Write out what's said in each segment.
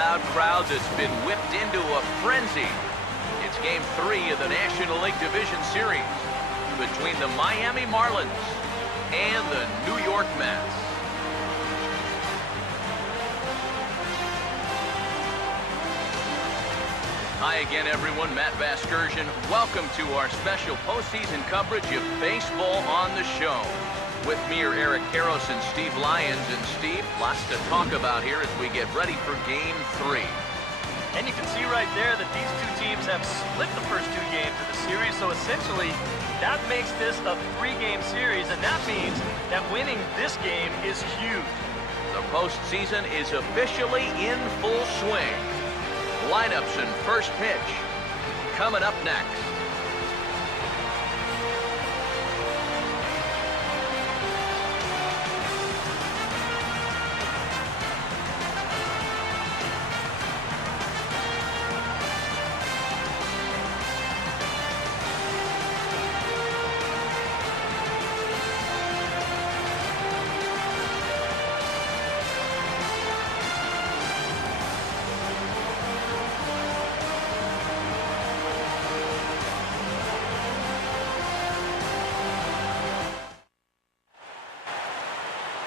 sold-out crowd that's been whipped into a frenzy. It's Game 3 of the National League Division Series between the Miami Marlins and the New York Mets. Hi again, everyone. Matt Vasgersian. Welcome to our special postseason coverage of baseball on the show. With me are Eric Karros and Steve Lyons. And Steve, lots to talk about here as we get ready for Game 3. And you can see right there that these two teams have split the first two games of the series. So essentially, that makes this a three-game series. And that means that winning this game is huge. The postseason is officially in full swing. Lineups and first pitch coming up next.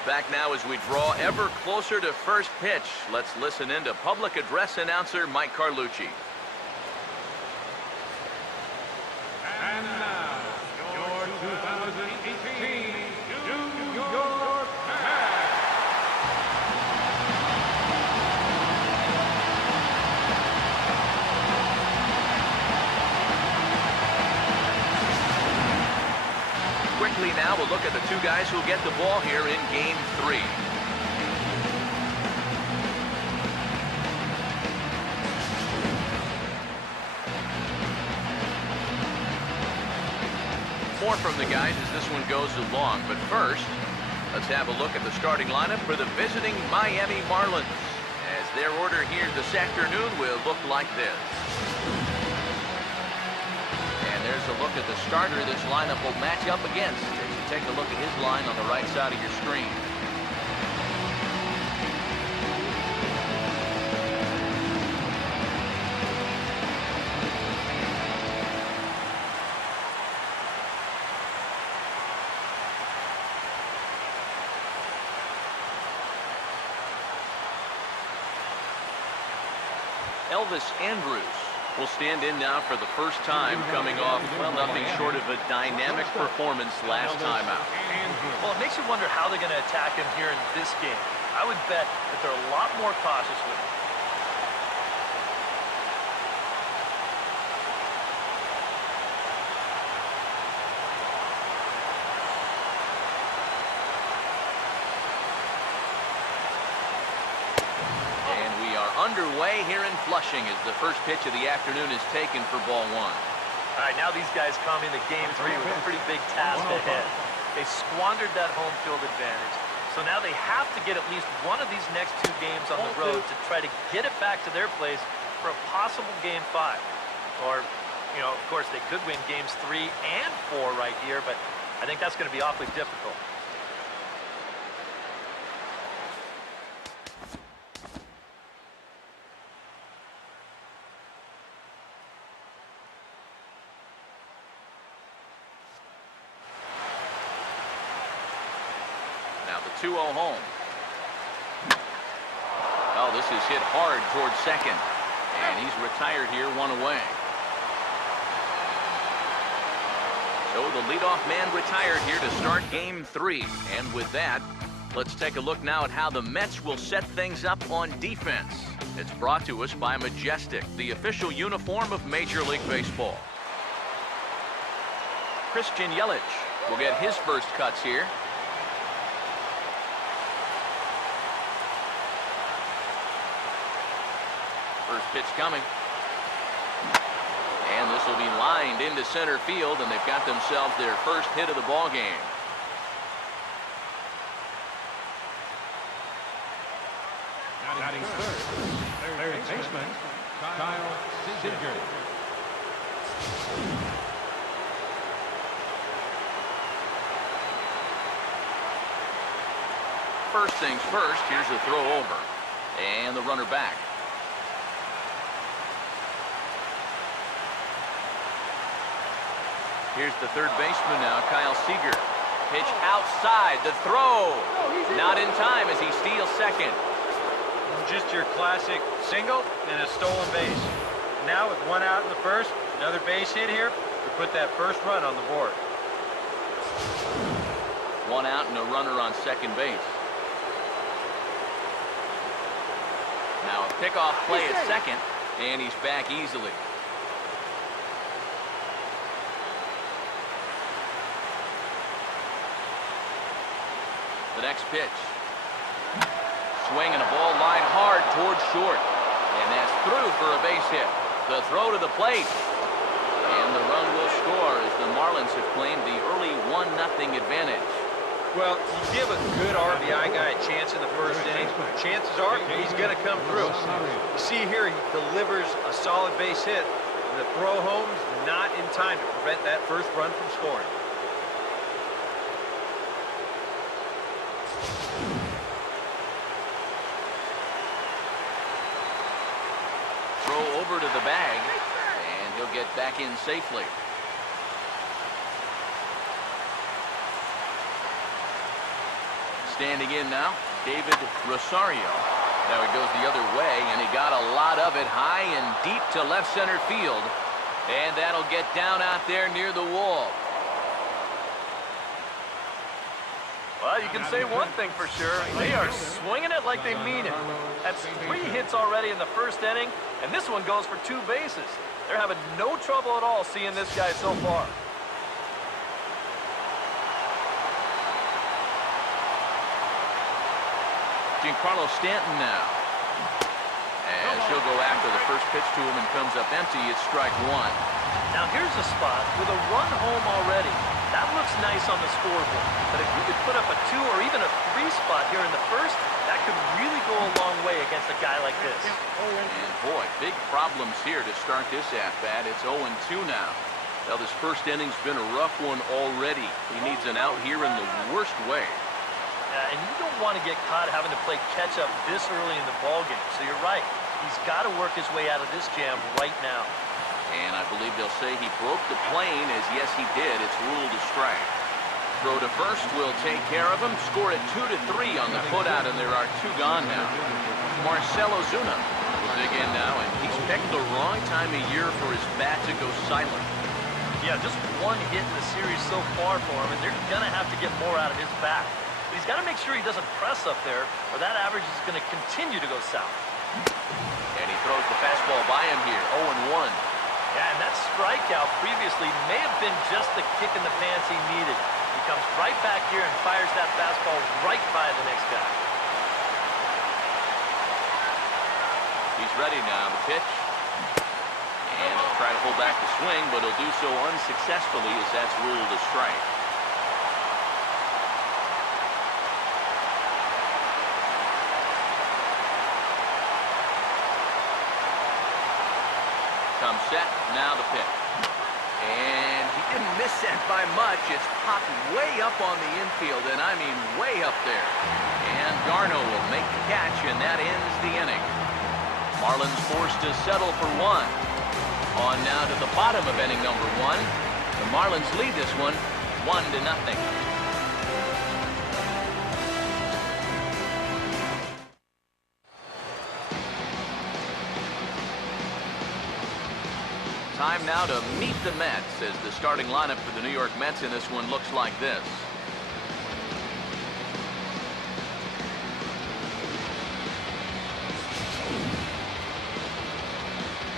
Back now as we draw ever closer to first pitch. Let's listen in to public address announcer Mike Carlucci. And now, your 2018 New York Mets. Quickly now, we'll look at the two guys who get the ball here in Game 3. More from the guys as this one goes along. But first, let's have a look at the starting lineup for the visiting Miami Marlins, as their order here this afternoon will look like this. There's a look at the starter this lineup will match up against as you take a look at his line on the right side of your screen. Elvis Andrus will stand in now for the first time, coming off, well, nothing short of a dynamic performance last time out. Well, it makes you wonder how they're going to attack him here in this game. I would bet that they're a lot more cautious with him. Underway here in Flushing as the first pitch of the afternoon is taken for ball one. All right, now these guys come into Game 3 with a pretty big task ahead. They squandered that home field advantage, so now they have to get at least one of these next two games on the road to try to get it back to their place for a possible Game 5. Or, you know, of course, they could win Games 3 and 4 right here, but I think that's going to be awfully difficult. Now the 2-0 home. Oh, this is hit hard towards second. And he's retired here, one away. So the leadoff man retired here to start Game 3. And with that, let's take a look now at how the Mets will set things up on defense. It's brought to us by Majestic, the official uniform of Major League Baseball. Christian Yelich will get his first cuts here. First pitch coming. And this will be lined into center field, and they've got themselves their first hit of the ball game. Batting third baseman, Kyle Seager. First things first, here's a throw over. And the runner back. Here's the third baseman now, Kyle Seager. Pitch outside, the throw. Not in time as he steals second. Just your classic single and a stolen base. Now with one out in the first, another base hit here, we put that first run on the board. One out and a runner on second base. Now a pickoff play at second, and he's back easily. The next pitch. Swing and a ball lined hard towards short. And that's through for a base hit. The throw to the plate. And the run will score as the Marlins have claimed the early 1-0 advantage. Well, you give a good RBI guy a chance in the first inning, chances are he's going to come through. You see here, he delivers a solid base hit. And the throw home's not in time to prevent that first run from scoring. Throw over to the bag, and he'll get back in safely. Standing in now, David Rosario. Now he goes the other way, and he got a lot of it high and deep to left center field. And that'll get down out there near the wall. Well, you can say one thing for sure. They are swinging it like they mean it. That's 3 hits already in the first inning, and this one goes for 2 bases. They're having no trouble at all seeing this guy so far. Giancarlo Stanton now. As he'll go after the first pitch to him and comes up empty, it's strike one. Now here's a spot with a run home already. That looks nice on the scoreboard. But if you could put up a 2 or even a 3 spot here in the first, that could really go a long way against a guy like this. And boy, big problems here to start this at-bat. It's 0-2 now. Well, this first inning's been a rough one already. He needs an out here in the worst way. And you don't want to get caught having to play catch-up this early in the ballgame. So you're right. He's got to work his way out of this jam right now. And I believe they'll say he broke the plane, as yes, he did. It's ruled a strike. Throw to first will take care of him. Score it 2-3 on the putout, and there are 2 gone now. Marcell Ozuna will dig in now, and he's picked the wrong time of year for his bat to go silent. Yeah, just 1 hit in the series so far for him, and they're going to have to get more out of his bat. But he's got to make sure he doesn't press up there, or that average is going to continue to go south. And he throws the fastball by him here, 0-1. Yeah, and that strikeout previously may have been just the kick in the pants he needed. He comes right back here and fires that fastball right by the next guy. He's ready now, the pitch. And he'll try to hold back the swing, but he'll do so unsuccessfully as that's ruled a strike. Comes set, now the pitch. And he didn't miss that by much. It's popped way up on the infield, and I mean way up there. And Garno will make the catch, and that ends the inning. Marlins forced to settle for 1. On now to the bottom of inning number 1. The Marlins lead this one 1-0. Time now to meet the Mets, as the starting lineup for the New York Mets in this one looks like this.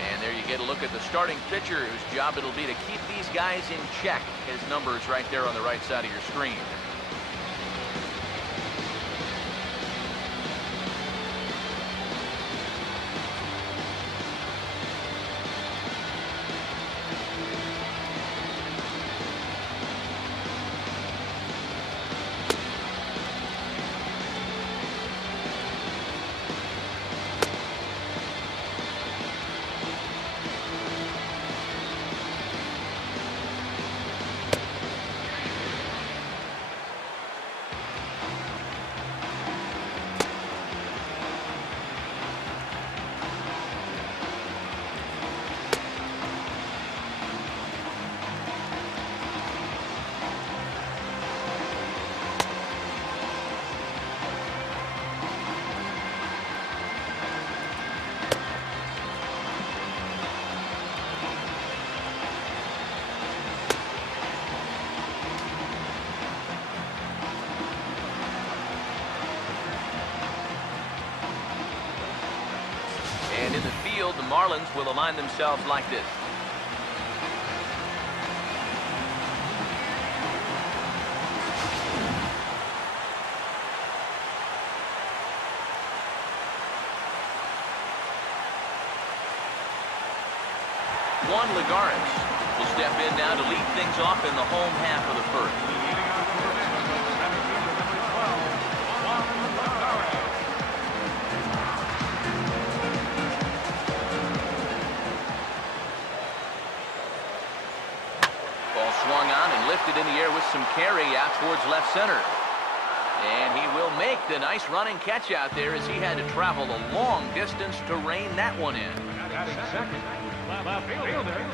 And there you get a look at the starting pitcher, whose job it'll be to keep these guys in check. His number is right there on the right side of your screen. field, the Marlins will align themselves like this. Juan Lagares will step in now to lead things off in the home half of the first. Ball swung on and lifted in the air with some carry out towards left center. And he will make the nice running catch out there as he had to travel a long distance to rein that one in. Second, left fielder,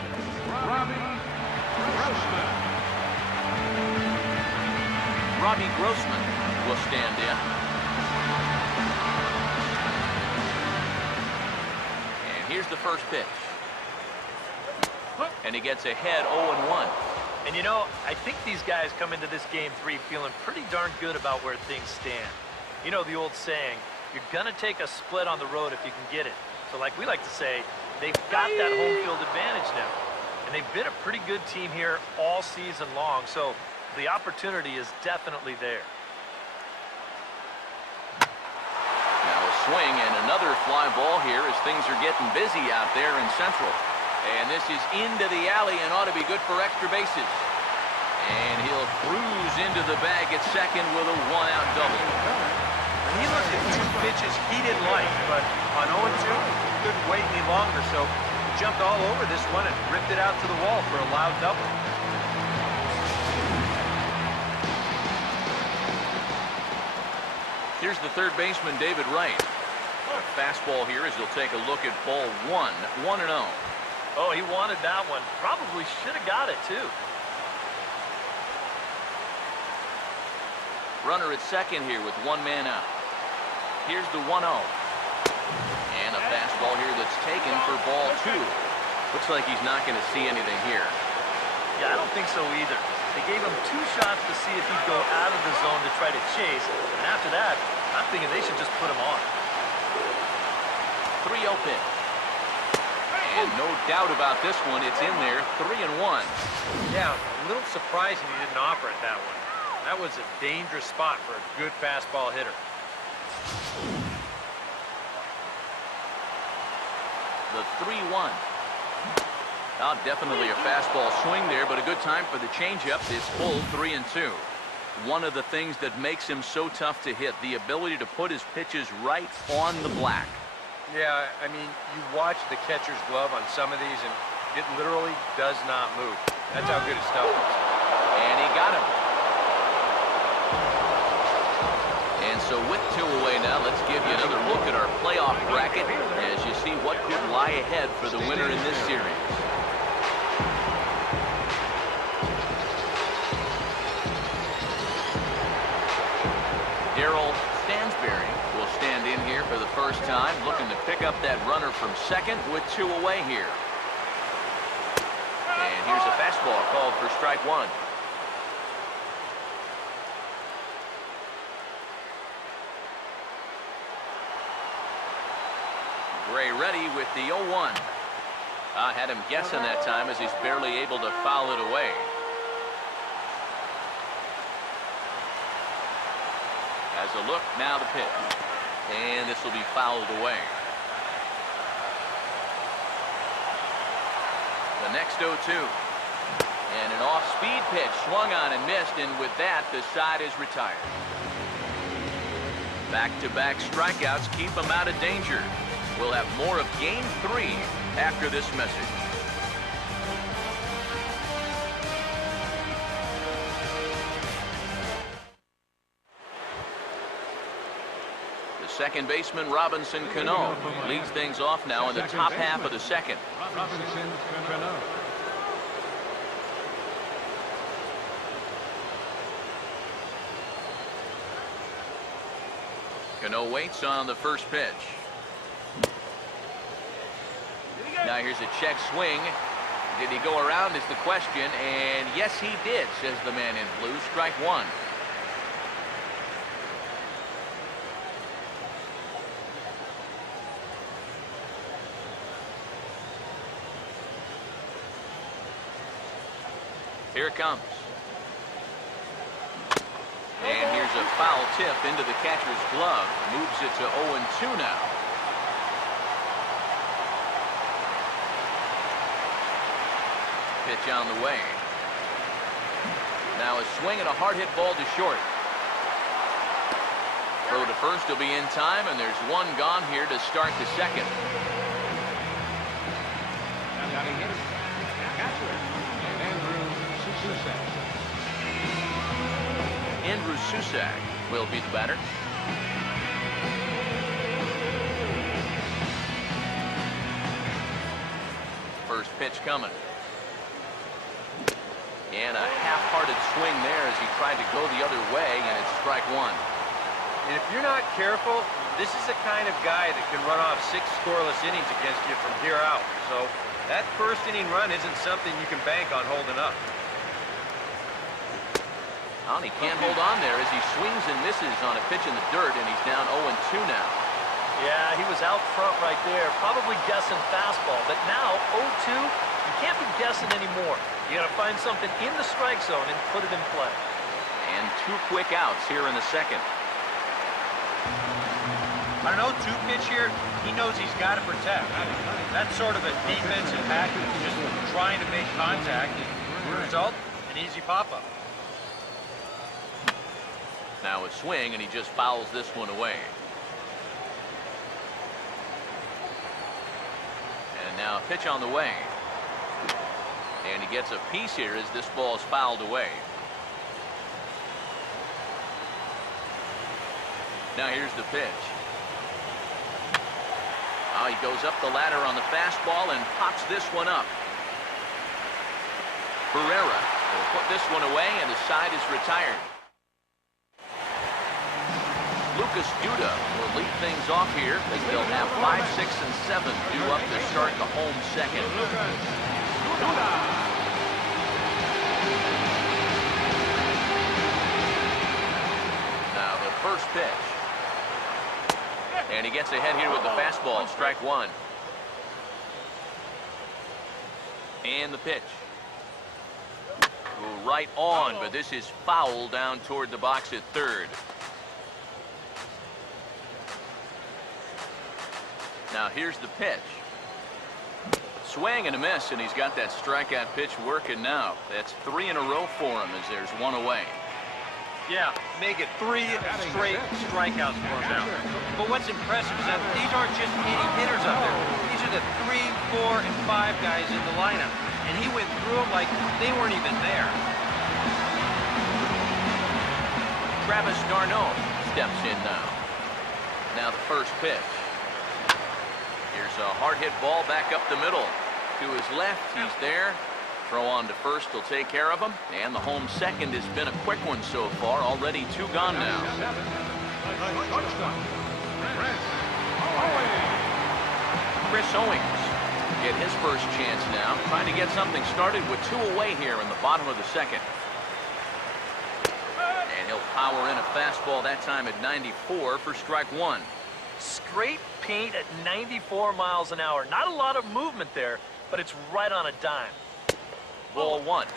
Robbie Grossman will stand in. And here's the first pitch. And he gets ahead 0-1. And you know, I think these guys come into this game 3 feeling pretty darn good about where things stand. You know the old saying, you're going to take a split on the road if you can get it. So like we like to say, they've got that home field advantage now. And they've been a pretty good team here all season long. So the opportunity is definitely there. Now a swing and another fly ball here as things are getting busy out there in Central. And this is into the alley and ought to be good for extra bases. And he'll cruise into the bag at second with a 1-out double. He looked at 2 pitches he didn't like, but on 0-2, couldn't wait any longer, so he jumped all over this one and ripped it out to the wall for a loud double. Here's the third baseman, David Wright. A fastball here as he'll take a look at ball 1, 1-0. Oh, he wanted that one. Probably should have got it, too. Runner at second here with 1 man out. Here's the 1-0. And a fastball here that's taken for ball 2. Looks like he's not going to see anything here. Yeah, I don't think so either. They gave him 2 shots to see if he'd go out of the zone to try to chase. And after that, I'm thinking they should just put him on. 3-0 pitch. And no doubt about this one, it's in there, 3-1. Yeah, a little surprising he didn't offer it that one. That was a dangerous spot for a good fastball hitter. The 3-1. Oh, definitely a fastball swing there, but a good time for the changeup. This full 3-2. One of the things that makes him so tough to hit, the ability to put his pitches right on the black. Yeah, I mean, you watch the catcher's glove on some of these, and it literally does not move. That's how good his stuff is. And he got him. And so with 2 away now, let's give you another look at our playoff bracket as you see what could lie ahead for the winner in this series. Darryl Stansberry will stand in here for the first time, looking to pick up that runner from second with 2 away here. And here's a fastball called for strike 1. Gray ready with the 0-1. I had him guessing that time as he's barely able to foul it away. As a look, now the pitch. And this will be fouled away. The next 0-2. And an off-speed pitch swung on and missed, and with that, the side is retired. Back-to-back strikeouts keep him out of danger. We'll have more of Game 3 after this message. The second baseman, Robinson Cano, leads things off now in the top half of the second. Robinson Cano. Cano waits on the first pitch. Now here's a check swing. Did he go around is the question, and yes he did, says the man in blue. Strike 1. Here it comes. And here's a foul tip into the catcher's glove. Moves it to 0-2 now. Pitch on the way. Now a swing and a hard hit ball to short. Throw to first will be in time, and there's one gone here to start the second. Andrew Susak will be the batter. First pitch coming. And a half-hearted swing there as he tried to go the other way, and it's strike one. And if you're not careful, this is the kind of guy that can run off 6 scoreless innings against you from here out. So that first inning run isn't something you can bank on holding up. Oh, and he can't hold on there as he swings and misses on a pitch in the dirt, and he's down 0-2 now. Yeah, he was out front right there, probably guessing fastball. But now, 0-2, you can't be guessing anymore. You got to find something in the strike zone and put it in play. And 2 quick outs here in the second. I don't know, 2-pitch here, he knows he's got to protect. That's sort of a defensive package, just trying to make contact. And the result, an easy pop-up. Now a swing, and he just fouls this one away. And now a pitch on the way. And he gets a piece here as this ball is fouled away. Now here's the pitch. Oh, he goes up the ladder on the fastball and pops this one up. Barrera will put this one away, and the side is retired. Lucas Duda will lead things off here as they'll have 5, 6, and 7 due up to start the home second. Now the first pitch. And he gets ahead here with the fastball, strike one. And the pitch. Ooh, right on, but this is foul down toward the box at third. Now here's the pitch. Swing and a miss, and he's got that strikeout pitch working now. That's 3 in a row for him as there's one away. Yeah, make it 3 straight strikeouts for him now. But what's impressive is that these aren't just any hitters up there. These are the 3, 4, and 5 guys in the lineup. And he went through them like they weren't even there. Travis d'Arnaud steps in now. Now the first pitch. Here's a hard hit ball back up the middle. To his left, he's there. Throw on to first will take care of him. And the home second has been a quick one so far. Already 2 gone now. Chris Owings get his first chance now. Trying to get something started with 2 away here in the bottom of the second. And he'll power in a fastball that time at 94 for strike one. Straight paint at 94 miles an hour. Not a lot of movement there, but it's right on a dime. Ball one.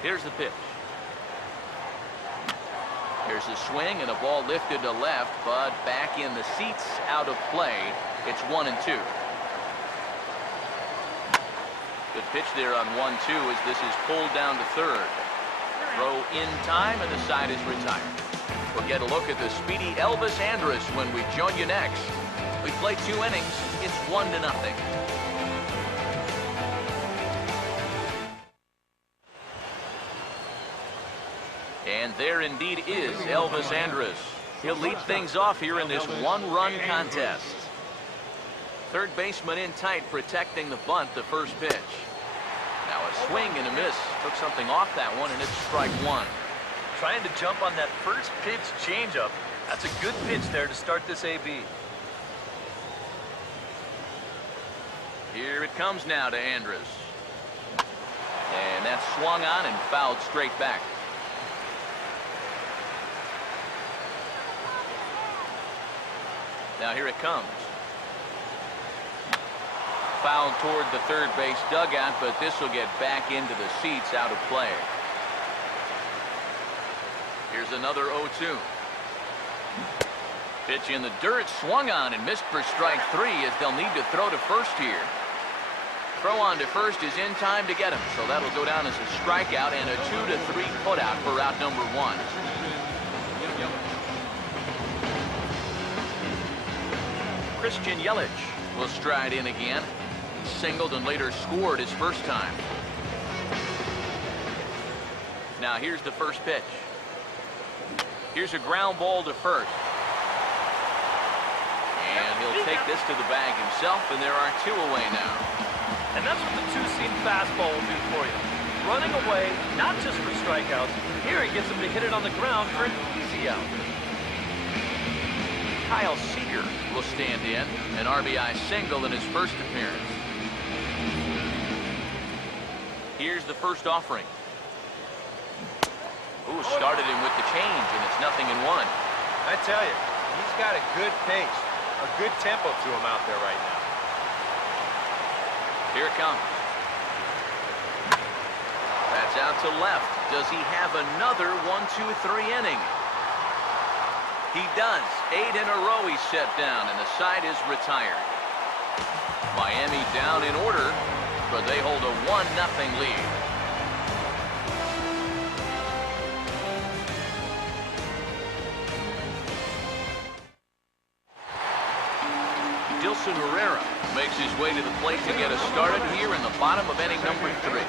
Here's the pitch. Here's a swing and a ball lifted to left, but back in the seats, out of play. It's 1-2. Good pitch there on 1-2 as this is pulled down to third. Throw in time, and the side is retired. We'll get a look at the speedy Elvis Andrus when we join you next. We play 2 innings. It's 1-0. And there indeed is Elvis Andrus. He'll lead things off here in this 1-run contest. Third baseman in tight, protecting the bunt, the first pitch. Now a swing and a miss. Took something off that one, and it's strike one. Trying to jump on that first pitch changeup. That's a good pitch there to start this AB. Here it comes now to Andrus. And that's swung on and fouled straight back. Now here it comes. foul toward the third base dugout, but this will get back into the seats, out of play. Here's another 0-2. Pitch in the dirt, swung on and missed for strike 3, as they'll need to throw to first here. Throw on to first is in time to get him, so that'll go down as a strikeout and a 2-3 putout for out number 1. Christian Yelich will stride in again. He singled and later scored his first time. Now here's the first pitch. Here's a ground ball to first. And he'll take this to the bag himself, and there are 2 away now. And that's what the two-seam fastball will do for you. Running away, not just for strikeouts. Here he gets him to hit it on the ground for an easy out. Kyle Seager will stand in, an RBI single in his first appearance. Here's the first offering. Ooh, started him with the change, and it's 0-1. I tell you, he's got a good pace, a good tempo to him out there right now. Here it comes. That's out to left. Does he have another 1-2-3 inning? He does. 8 in a row he's set down, and the side is retired. Miami down in order, but they hold a 1-0 lead. Dilson Herrera makes his way to the plate to get us started here in the bottom of inning number 3.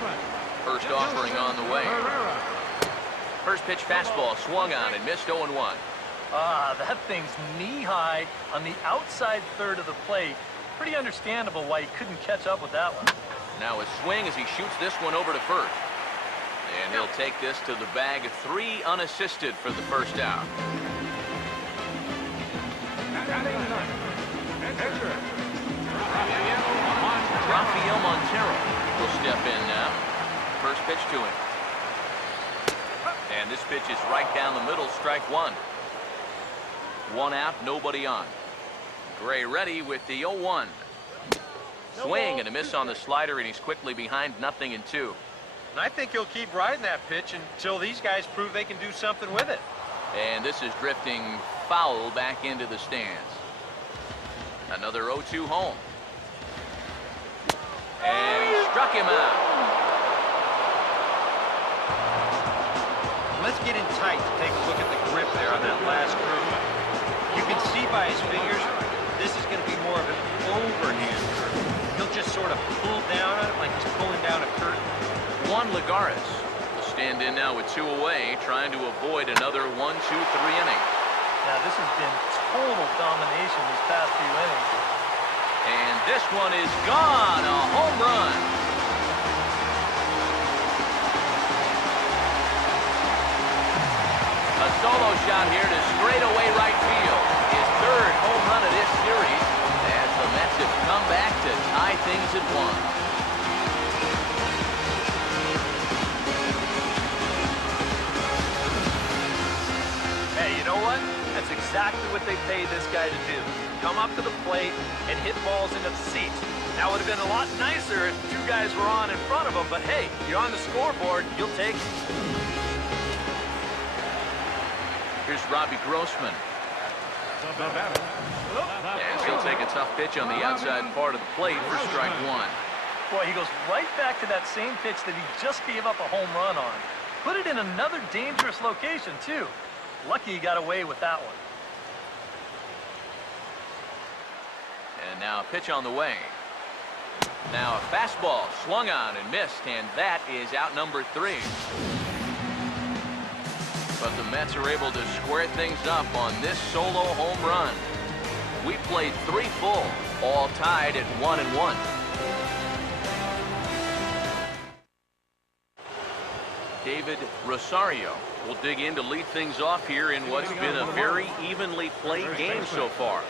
First offering on the way. First pitch fastball swung on and missed 0-1. Ah, that thing's knee-high on the outside third of the plate. Pretty understandable why he couldn't catch up with that one. Now a swing as he shoots this one over to first. And he'll take this to the bag. 3 unassisted for the first out. Rafael Montero will step in now. First pitch to him. And this pitch is right down the middle, strike 1. 1 out, nobody on. Gray ready with the 0-1. Swing and a miss on the slider, and he's quickly behind 0-2. And I think he'll keep riding that pitch until these guys prove they can do something with it. And this is drifting foul back into the stands. Another 0-2 home. And he struck him out. Let's get in tight to take a look at the grip there on that last curve. You can see by his fingers, this is going to be more of an overhand curve. He'll just sort of pull down on it like he's pulling down a curtain. Juan Lagares will stand in now with 2 away, trying to avoid another 1-2-3 inning. Now, this has been total domination these past few innings. And this one is gone, a home run. A solo shot here to straightaway right field. His 3rd home run of this series, as the Mets have come back to tie things at 1. You know what? That's exactly what they paid this guy to do. Come up to the plate and hit balls into the seats. That would have been a lot nicer if 2 guys were on in front of him, but hey, you're on the scoreboard, you'll take it. Here's Robbie Grossman. And he'll take a tough pitch on the outside part of the plate for strike 1. Boy, he goes right back to that same pitch that he just gave up a home run on. Put it in another dangerous location, too. Lucky he got away with that one. And now a pitch on the way. Now a fastball swung on and missed, and that is out number 3. But the Mets are able to square things up on this solo home run. We played 3 full, all tied at 1-1. David Rosario will dig in to lead things off here in what's been a very evenly played game so far.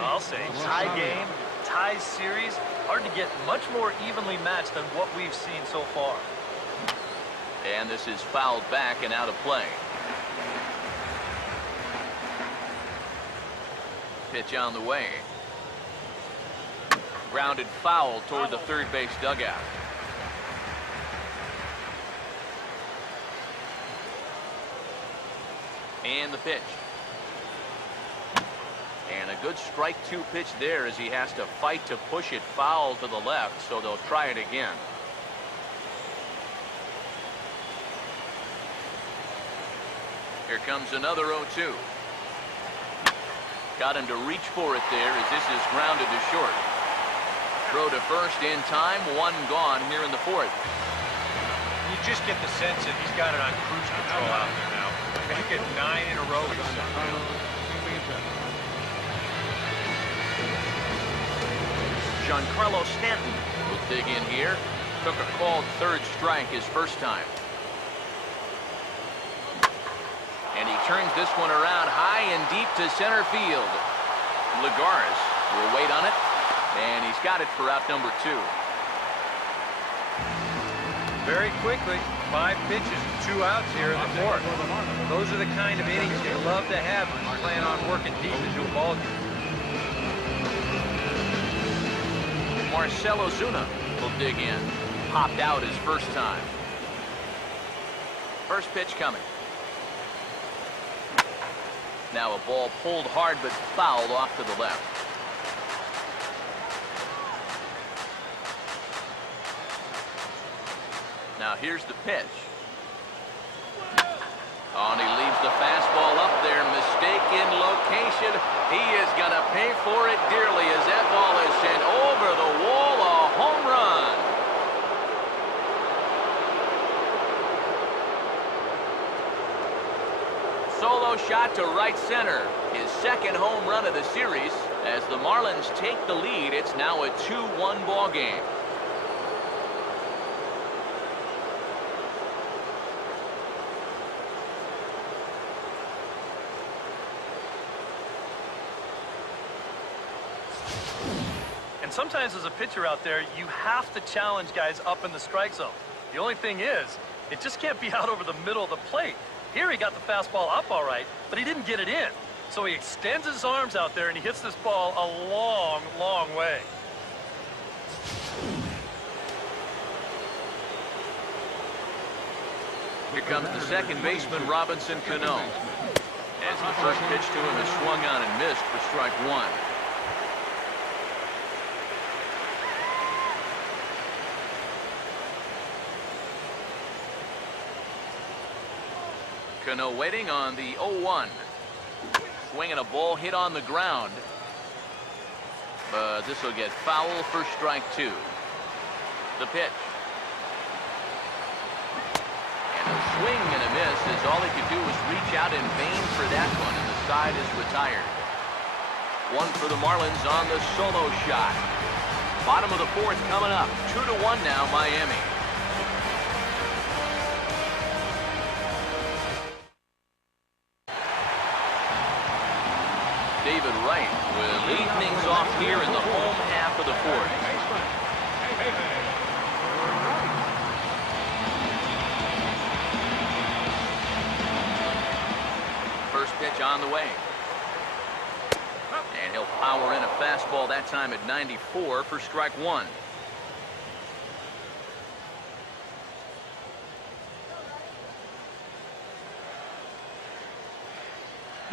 I'll say tie game, tie series. Hard to get much more evenly matched than what we've seen so far. And this is fouled back and out of play. Pitch on the way. Grounded foul toward the third base dugout. And the pitch. And a good strike 2 pitch there as he has to fight to push it foul to the left, so they'll try it again. Here comes another 0-2. Got him to reach for it there as this is grounded to short. Throw to first in time, 1 gone here in the 4th. You just get the sense that he's got it on cruise control out there now. Back at 9 in a row. Giancarlo Stanton will dig in here. Took a called third strike his first time. And he turns this one around high and deep to center field. Lagares will wait on it, and he's got it for out number 2. Very quickly, 5 pitches, 2 outs here in the 4th. Those are the kind of innings you love to have when you plan on working deep into a ball game. Marcell Ozuna will dig in. Popped out his first time. First pitch coming. Now a ball pulled hard but fouled off to the left. Now here's the pitch. Oh, and he leaves the fastball up there. Mistaken location. He is going to pay for it dearly as that ball is sent over the wall. A home run. Solo shot to right center. His second home run of the series. As the Marlins take the lead, it's now a 2-1 ball game. Sometimes as a pitcher out there, you have to challenge guys up in the strike zone. The only thing is, it just can't be out over the middle of the plate. Here he got the fastball up all right, but he didn't get it in. So he extends his arms out there and he hits this ball a long, long way. Here comes the second baseman, Robinson Cano. As the first pitch to him is swung on and missed for strike 1. Cano waiting on the 0-1. Swinging a ball hit on the ground. But this will get foul for strike 2. The pitch. And a swing and a miss as all he could do was reach out in vain for that one, and the side is retired. 1 for the Marlins on the solo shot. Bottom of the 4th coming up. 2-1 now, Miami. David Wright will lead things off here in the home half of the 4th. First pitch on the way. And he'll power in a fastball that time at 94 for strike 1.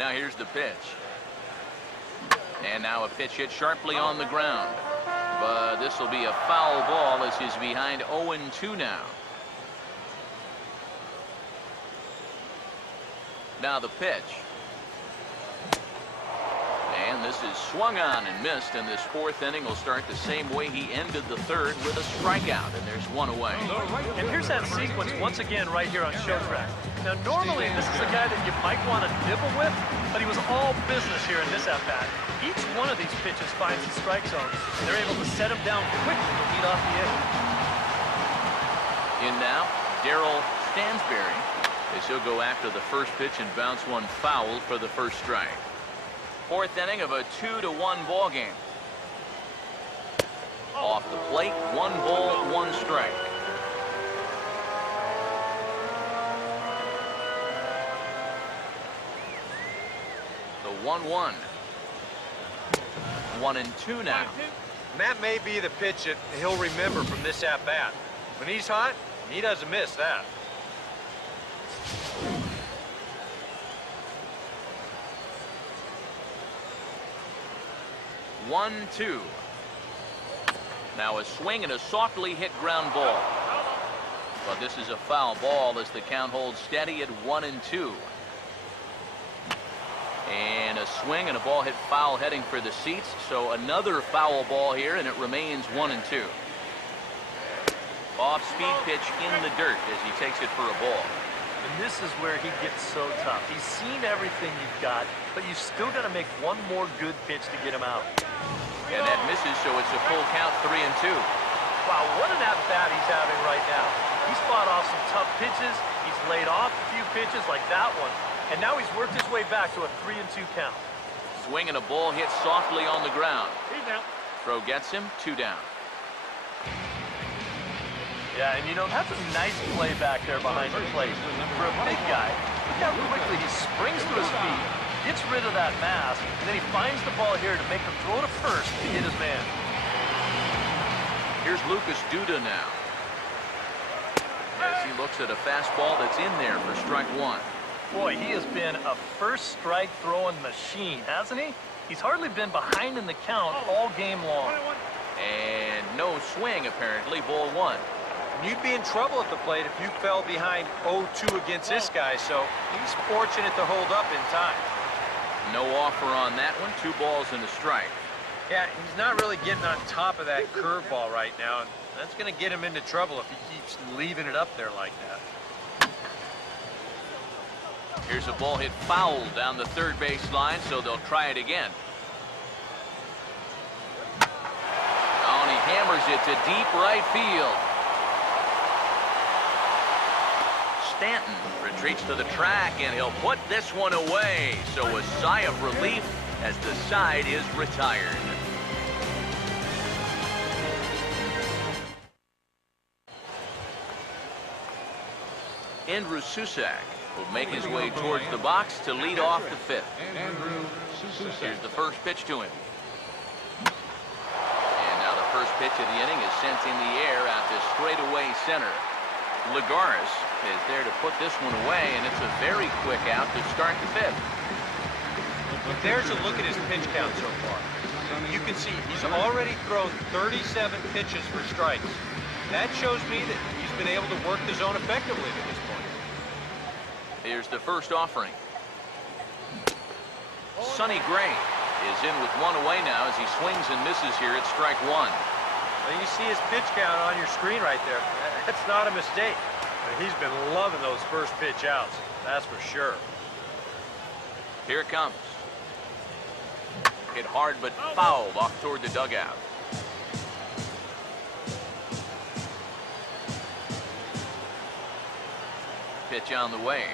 Now here's the pitch. And now a pitch hit sharply on the ground. But this will be a foul ball as he's behind 0-2 now. Now the pitch. And this is swung on and missed, and this 4th inning will start the same way he ended the 3rd with a strikeout, and there's 1 away. And here's that sequence once again right here on Show Track. Now normally this is a guy that you might want to nibble with, but he was all business here in this at-bat. Each one of these pitches finds the strike zone, and they're able to set him down quickly to lead off the inning. In now, Darryl Stansberry, as he'll go after the first pitch and bounce one foul for the first strike. 4th inning of a 2-1 ball game. Off the plate, 1 ball, 1 strike. The 1-1. 1-2 now. And that may be the pitch that he'll remember from this at-bat. When he's hot, he doesn't miss that. One, two. Now a swing and a softly hit ground ball. But this is a foul ball as the count holds steady at 1-2. And a swing and a ball hit foul heading for the seats. So another foul ball here, and it remains 1-2. Off-speed pitch in the dirt as he takes it for a ball. And this is where he gets so tough. He's seen everything you've got, but you've still got to make one more good pitch to get him out. And that misses, so it's a full count, 3-2. Wow, what an at-bat he's having right now. He's fought off some tough pitches. He's laid off a few pitches like that one. And now he's worked his way back to a 3-2 count. Swing and a ball hit softly on the ground. Throw gets him, 2 down. Yeah, and you know, that's a nice play back there behind the plate. For a big guy, look how quickly he springs to his feet, gets rid of that mass, and then he finds the ball here to make him throw to first to hit his man. Here's Lucas Duda now. As he looks at a fastball that's in there for strike 1. Boy, he has been a first strike throwing machine, hasn't he? He's hardly been behind in the count all game long. And no swing, apparently, ball 1. You'd be in trouble at the plate if you fell behind 0-2 against this guy, so he's fortunate to hold up in time. No offer on that one, 2 balls and a strike. Yeah, he's not really getting on top of that curveball right now, and that's going to get him into trouble if he keeps leaving it up there like that. Here's a ball hit foul down the third base line, so they'll try it again. Oh, and he hammers it to deep right field. Stanton retreats to the track, and he'll put this one away. So a sigh of relief as the side is retired. Andrew Susak will make his way towards the box to lead off the 5th. Here's the first pitch to him. And now the first pitch of the inning is sent in the air out to straightaway center. Lagares is there to put this one away, and it's a very quick out to start the 5th. There's a look at his pitch count so far. You can see he's already thrown 37 pitches for strikes. That shows me that he's been able to work the zone effectively to this point. Here's the first offering. Sonny Gray is in with 1 away now as he swings and misses here at strike 1. Well, you see his pitch count on your screen right there. That's not a mistake. He's been loving those first pitch outs, that's for sure. Here it comes. Hit hard but fouled off toward the dugout. Pitch on the way.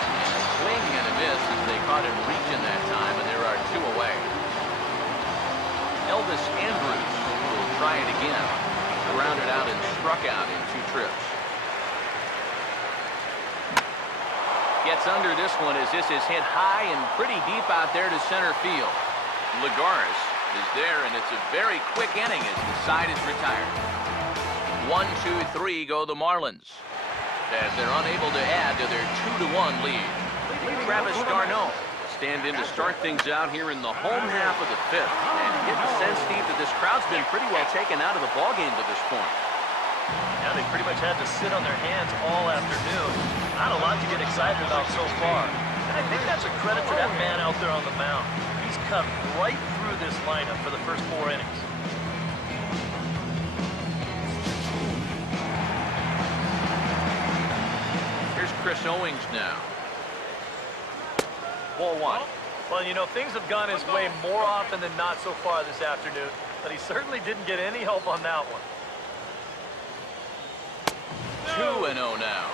And a swing and a miss as they caught him reaching that time, and there are 2 away. Elvis Andrus will try it again. Grounded out and struck out in 2 trips. Gets under this one as this is hit high and pretty deep out there to center field. Lagares is there, and it's a very quick inning as the side is retired. 1, 2, 3 go the Marlins as they're unable to add to their 2-1 lead. Travis d'Arnaud stand in to start things out here in the home half of the 5th. And you get the sense, Steve, that this crowd's been pretty well taken out of the ballgame to this point. Yeah, they pretty much had to sit on their hands all afternoon. Not a lot to get excited about so far. And I think that's a credit to that man out there on the mound. He's cut right through this lineup for the first 4 innings. Here's Chris Owings now. Ball 1. Well, you know, things have gone his way more often than not so far this afternoon, but he certainly didn't get any help on that one. 2-0 now.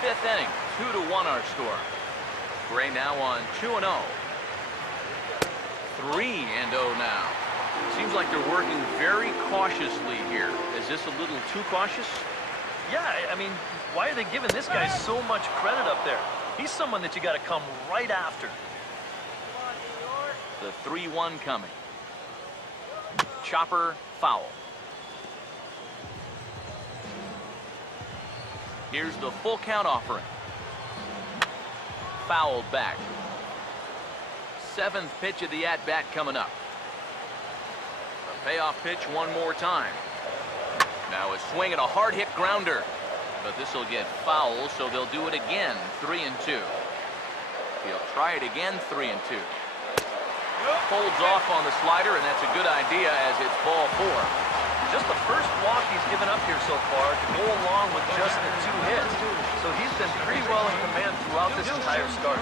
5th inning, 2-1 our score. Gray now on 2-0. 3-0 now. Seems like they're working very cautiously here. Is this a little too cautious? Yeah, I mean, why are they giving this guy so much credit up there? He's someone that you got to come right after. The 3-1 coming. Chopper, foul. Here's the full count offering. Fouled back. 7th pitch of the at-bat coming up. A payoff pitch one more time. Now a swing and a hard hit grounder. But this will get foul, so they'll do it again. 3-2. He'll try it again. 3-2. Holds off on the slider, and that's a good idea as it's ball 4. Just the first walk he's given up here so far to go along with just the 2 hits. So he's been pretty well in command throughout this entire start.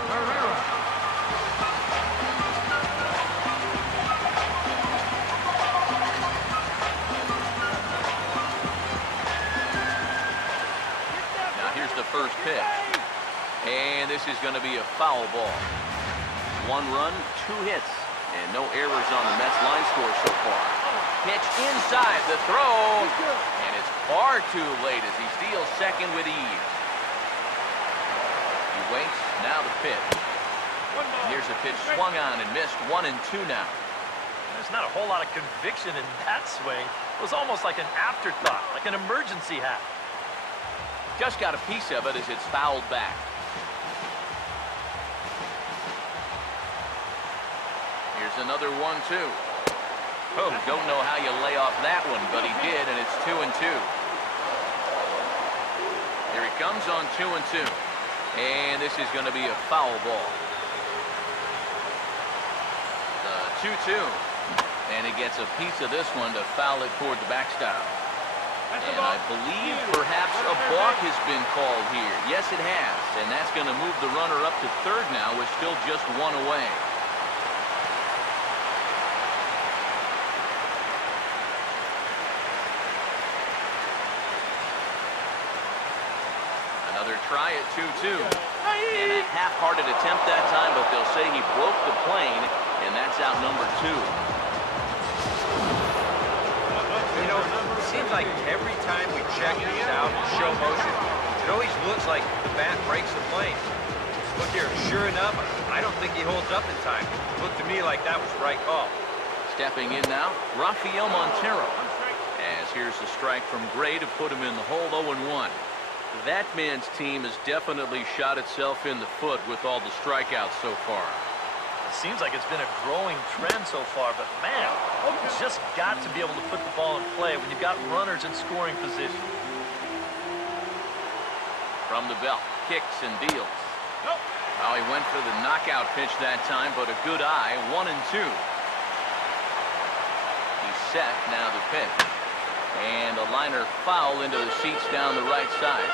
Now here's the first pitch. And this is going to be a foul ball. 1 run, 2 hits, and no errors on the Mets line score so far. Pitch inside the throw, and it's far too late as he steals second with ease. He waits, now the pitch. Here's a pitch swung on and missed. 1-2 now. There's not a whole lot of conviction in that swing. It was almost like an afterthought, like an emergency hat. Just got a piece of it as it's fouled back. Here's another 1-2. Oh, don't know how you lay off that one, but he did, and it's 2-2. Here he comes on 2-2. And this is going to be a foul ball. The 2-2. And he gets a piece of this one to foul it toward the backstop. And I believe perhaps a balk has been called here. Yes, it has. And that's going to move the runner up to third now with still just 1 away. Another try at 2-2. And a half-hearted attempt that time, but they'll say he broke the plane, and that's out number 2. You know, it seems like every time we check these out in show motion, it always looks like the bat breaks the plane. Look here, sure enough, I don't think he holds up in time. It looked to me like that was the right call. Stepping in now, Rafael Montero. As here's the strike from Gray to put him in the hole. 0-1. That man's team has definitely shot itself in the foot with all the strikeouts so far. It seems like it's been a growing trend so far, but man, you've just got to be able to put the ball in play when you've got runners in scoring position. From the belt, kicks and deals. Oh, he went for the knockout pitch that time, but a good eye. 1-2. He's set, now the pitch. And a liner foul into the seats down the right side.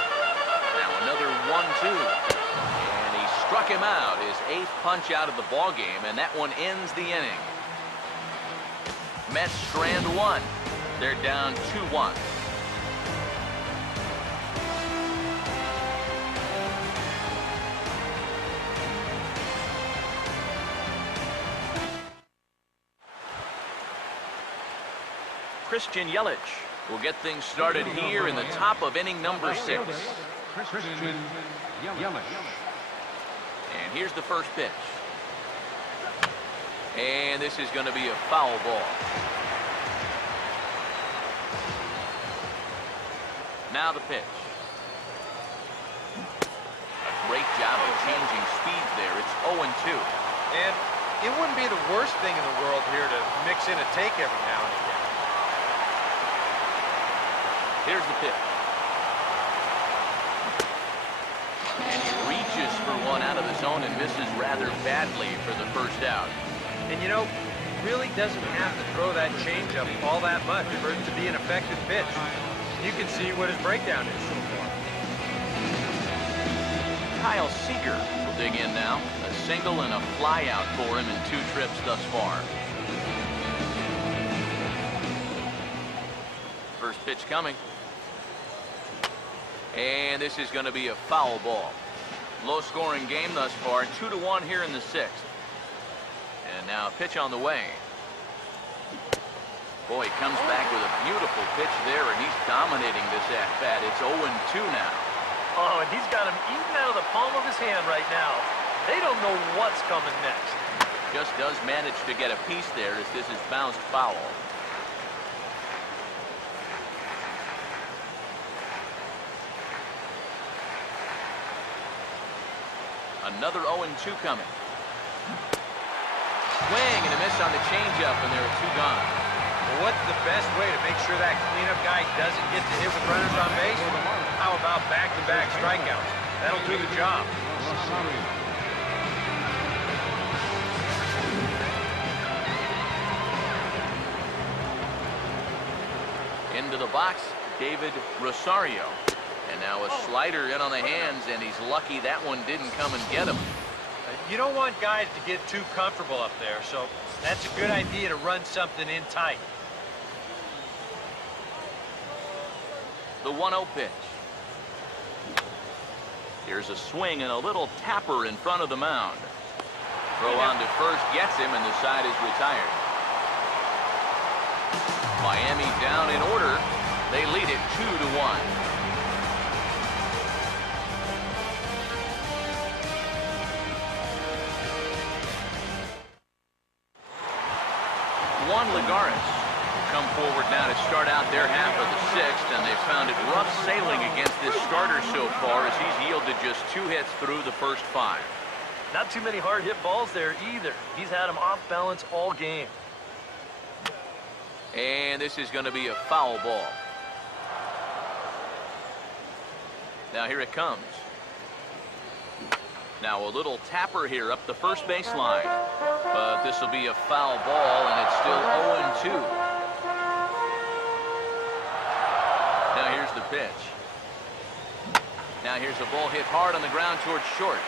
Now another 1-2. And he struck him out, his 8th punch out of the ball game, and that one ends the inning. Mets strand 1. They're down 2-1. Christian Yelich will get things started here in the top of inning number 6. Christian Yelich. And here's the first pitch. And this is going to be a foul ball. Now the pitch. A great job of changing speeds there. It's 0-2. And it wouldn't be the worst thing in the world here to mix in a take every now and again. Here's the pitch. And he reaches for one out of the zone and misses rather badly for the first out. And you know, really doesn't have to throw that changeup all that much for it to be an effective pitch. You can see what his breakdown is so far. Kyle Seager will dig in now. A single and a fly out for him in 2 trips thus far. First pitch coming. And this is going to be a foul ball. Low scoring game thus far. 2-1 here in the 6th. And now a pitch on the way. Boy, he comes back with a beautiful pitch there, and he's dominating this at-bat. It's 0-2 now. Oh, and he's got him eating out of the palm of his hand right now. They don't know what's coming next. just does manage to get a piece there as this is bounced foul. Another 0-2 coming. Swing and a miss on the changeup, and there are two gone. Well, what's the best way to make sure that cleanup guy doesn't get to hit with runners on base? How about back-to-back strikeouts? That'll do the job. Into the box, David Rosario. And now a slider in on the hands, and he's lucky that one didn't come and get him. You don't want guys to get too comfortable up there, so that's a good idea to run something in tight. The 1-0 pitch. Here's a swing and a little tapper in front of the mound. Throw on to first gets him, and the side is retired. Miami down in order. They lead it 2-1. Juan Lagares will come forward now to start out their half of the sixth, and they've found it rough sailing against this starter so far as he's yielded just 2 hits through the first 5. Not too many hard hit balls there either. He's had them off balance all game. And this is going to be a foul ball. Now here it comes. Now a little tapper here up the first baseline. But this will be a foul ball, and it's still 0-2. Now here's the pitch. Now here's a ball hit hard on the ground towards short.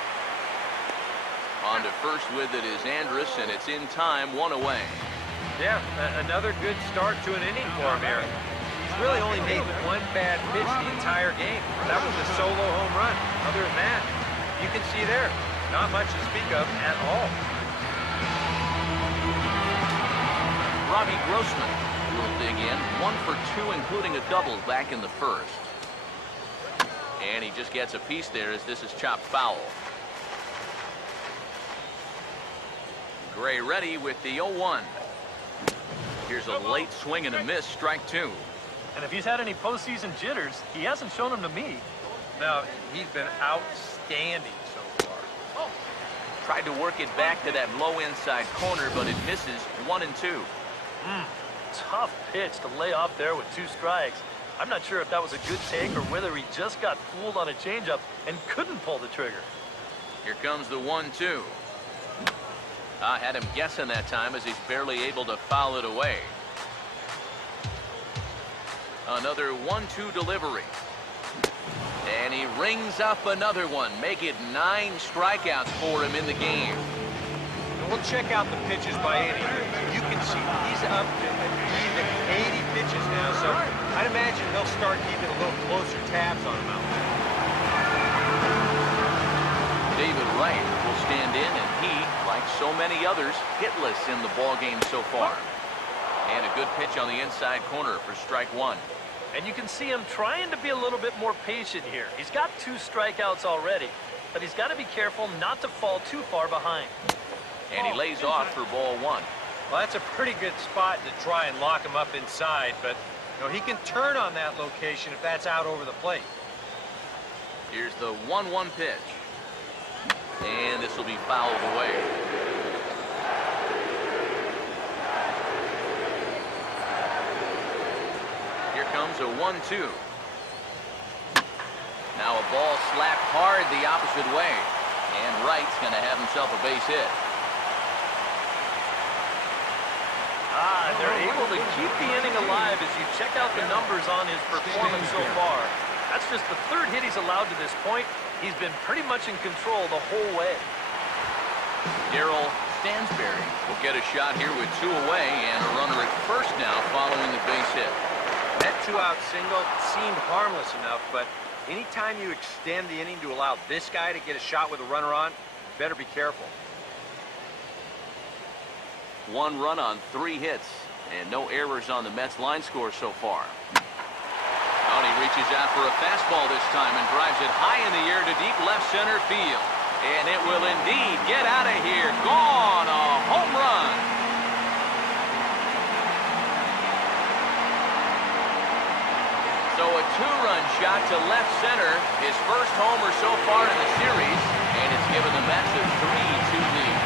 On to first with it is Andrus, and it's in time, 1 away. Yeah, another good start to an inning for him, Aaron. He's really only made 1 bad pitch the entire game. That was a solo home run. Other than that, you can see there, not much to speak of at all. Robbie Grossman will dig in, 1 for 2, including a double back in the first. And he just gets a piece there as this is chopped foul. Gray ready with the 0-1. Here's a late swing and a miss, strike 2. And if he's had any postseason jitters, he hasn't shown them to me. No, he's been outstanding so far. Tried to work it back to that low inside corner, but it misses, 1-2. Tough pitch to lay off there with 2 strikes. I'm not sure if that was a good take or whether he just got fooled on a changeup and couldn't pull the trigger. Here comes the 1-2. I had him guessing that time as he's barely able to foul it away. Another 1-2 delivery. And he rings up another one. Make it 9 strikeouts for him in the game. And we'll check out the pitches by inning. You can see he's up to even 80 pitches now, so I'd imagine they'll start keeping a little closer tabs on him out there. David Wright will stand in, and he, like so many others, hitless in the ballgame so far. And a good pitch on the inside corner for strike 1. And you can see him trying to be a little bit more patient here. He's got 2 strikeouts already, but he's got to be careful not to fall too far behind. And he lays off for ball 1. Well, that's a pretty good spot to try and lock him up inside, but you know, he can turn on that location if that's out over the plate. Here's the 1-1 pitch. And this will be fouled away. Here comes a 1-2. Now a ball slapped hard the opposite way. And Wright's going to have himself a base hit. They're able to keep the inning alive as you check out the numbers on his performance so far. That's just the 3rd hit he's allowed to this point. He's been pretty much in control the whole way. Darryl Stansberry will get a shot here with 2 away and a runner at first now following the base hit. That 2-out single seemed harmless enough, but anytime you extend the inning to allow this guy to get a shot with a runner on, you better be careful. 1 run on 3 hits and no errors on the Mets line score so far. And he reaches out for a fastball this time and drives it high in the air to deep left center field. And it will indeed get out of here. Gone. A home shot to left center. His first homer so far in the series, and it's given the Mets a 3-2 lead.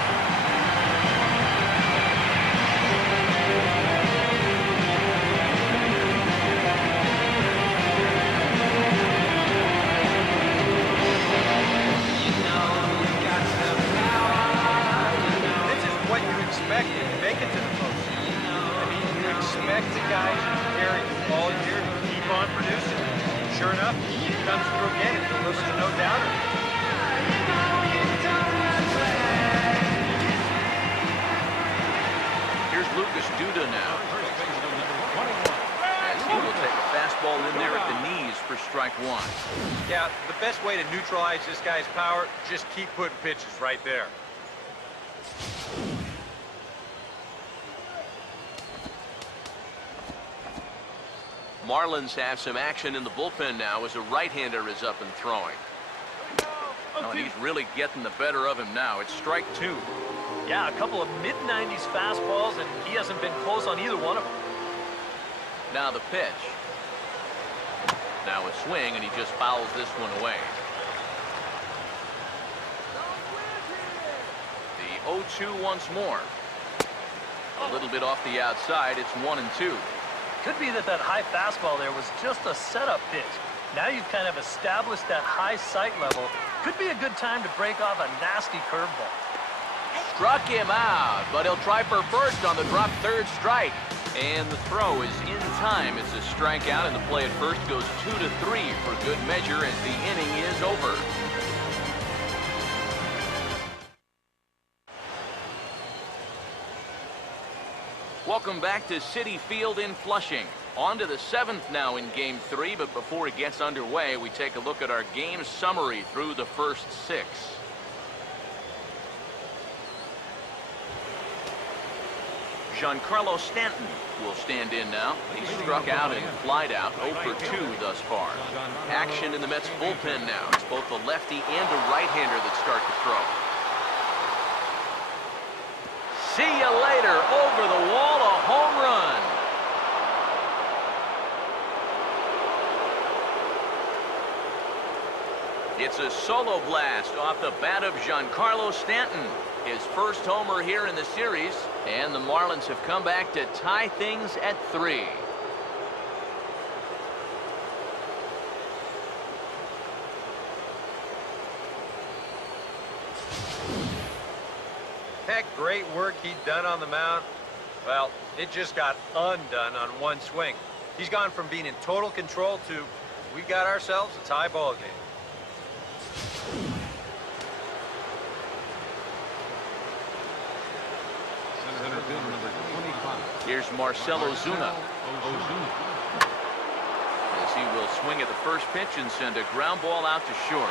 This is what you expect when you make it to the postseason. I mean, you expect the guys who carry the ball here to keep on producing. Sure enough, he comes through again and delivers a no-doubter. Here's Lucas Duda now. As he will take a fastball in there at the knees for strike one. Yeah, the best way to neutralize this guy's power, just keep putting pitches right there. Marlins have some action in the bullpen now as a right-hander is up and throwing. Oh, and he's really getting the better of him now. It's strike two. Yeah, a couple of mid-90s fastballs, and he hasn't been close on either one of them. Now the pitch. Now a swing, and he just fouls this one away. The 0-2 once more. A little bit off the outside. It's 1-2. Could be that high fastball there was just a setup pitch. Now you've kind of established that high sight level. Could be a good time to break off a nasty curveball. Struck him out, but he'll try for first on the drop third strike. And the throw is in time. It's a strikeout, and the play at first goes 2-3 for good measure as the inning is over. Welcome back to Citi Field in Flushing. On to the seventh now in Game 3, but before it gets underway, we take a look at our game summary through the first 6. Giancarlo Stanton will stand in now. He struck out and flied out 0 for 2 thus far. Action in the Mets bullpen now. It's both a lefty and a right-hander that start to throw. See you later. Over the wall, a home run. It's a solo blast off the bat of Giancarlo Stanton. His first homer here in the series, and the Marlins have come back to tie things at 3. Heck, great work he'd done on the mound. Well, it just got undone on one swing. He's gone from being in total control to, we got ourselves a tie ball game. Here's Marcell Ozuna. As he will swing at the first pitch and send a ground ball out to short.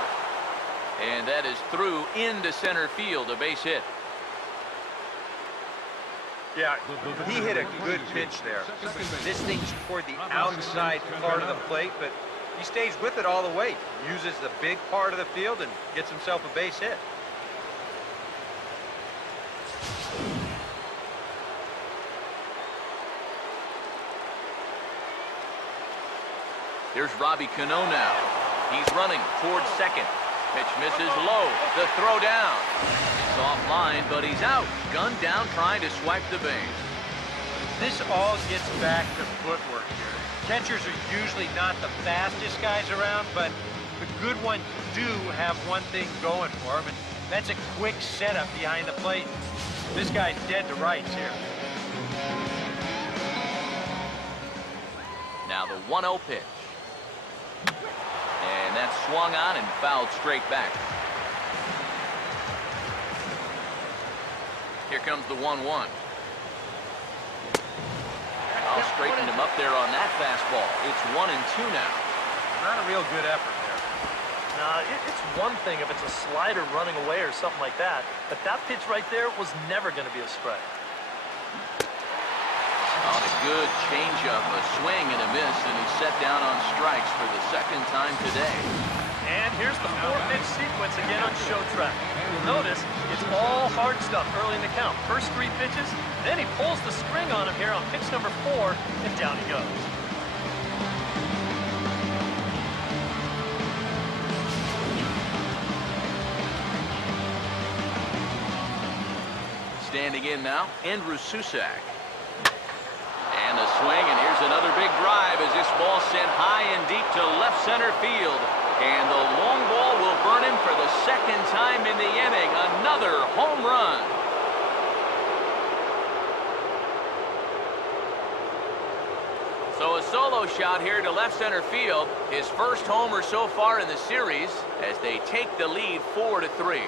And that is through into center field, a base hit. Yeah, he hit a good pitch there. This thing's toward the outside part of the plate, but he stays with it all the way. Uses the big part of the field and gets himself a base hit. Here's Robbie Cano now. He's running towards second. Pitch misses low. The throw down. It's offline, but he's out. Gunned down trying to swipe the base. This all gets back to footwork here. Catchers are usually not the fastest guys around, but the good ones do have one thing going for them, and that's a quick setup behind the plate. This guy's dead to rights here. Now the 1-0 pitch. And that's swung on and fouled straight back. Here comes the 1-1. I'll straighten him up there on that fastball. It's 1-2 now. Not a real good effort there. Nah, it's one thing if it's a slider running away or something like that, but that pitch right there was never going to be a strike. On a good changeup, a swing and a miss, and he's set down on strikes for the second time today. And here's the 4-pitch sequence again on show track. You'll notice it's all hard stuff early in the count. First 3 pitches, then he pulls the string on him here on pitch number 4, and down he goes. Standing in now, Andrew Susak. And a swing, and here's another big drive as this ball sent high and deep to left center field. And the long ball will burn him for the second time in the inning. Another home run. So a solo shot here to left center field. His first homer so far in the series as they take the lead 4-3.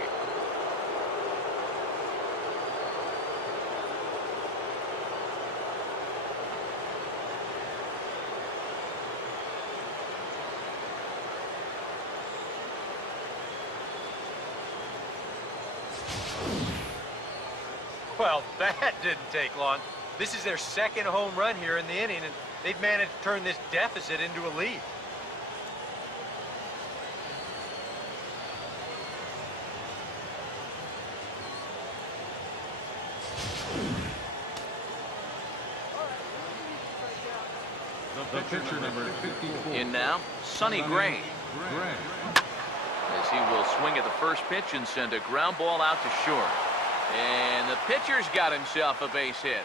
Well, that didn't take long. This is their second home run here in the inning, and they've managed to turn this deficit into a lead. The pitcher, number 54. In now, Sonny Gray. As he will swing at the first pitch and send a ground ball out to short. And the pitcher's got himself a base hit.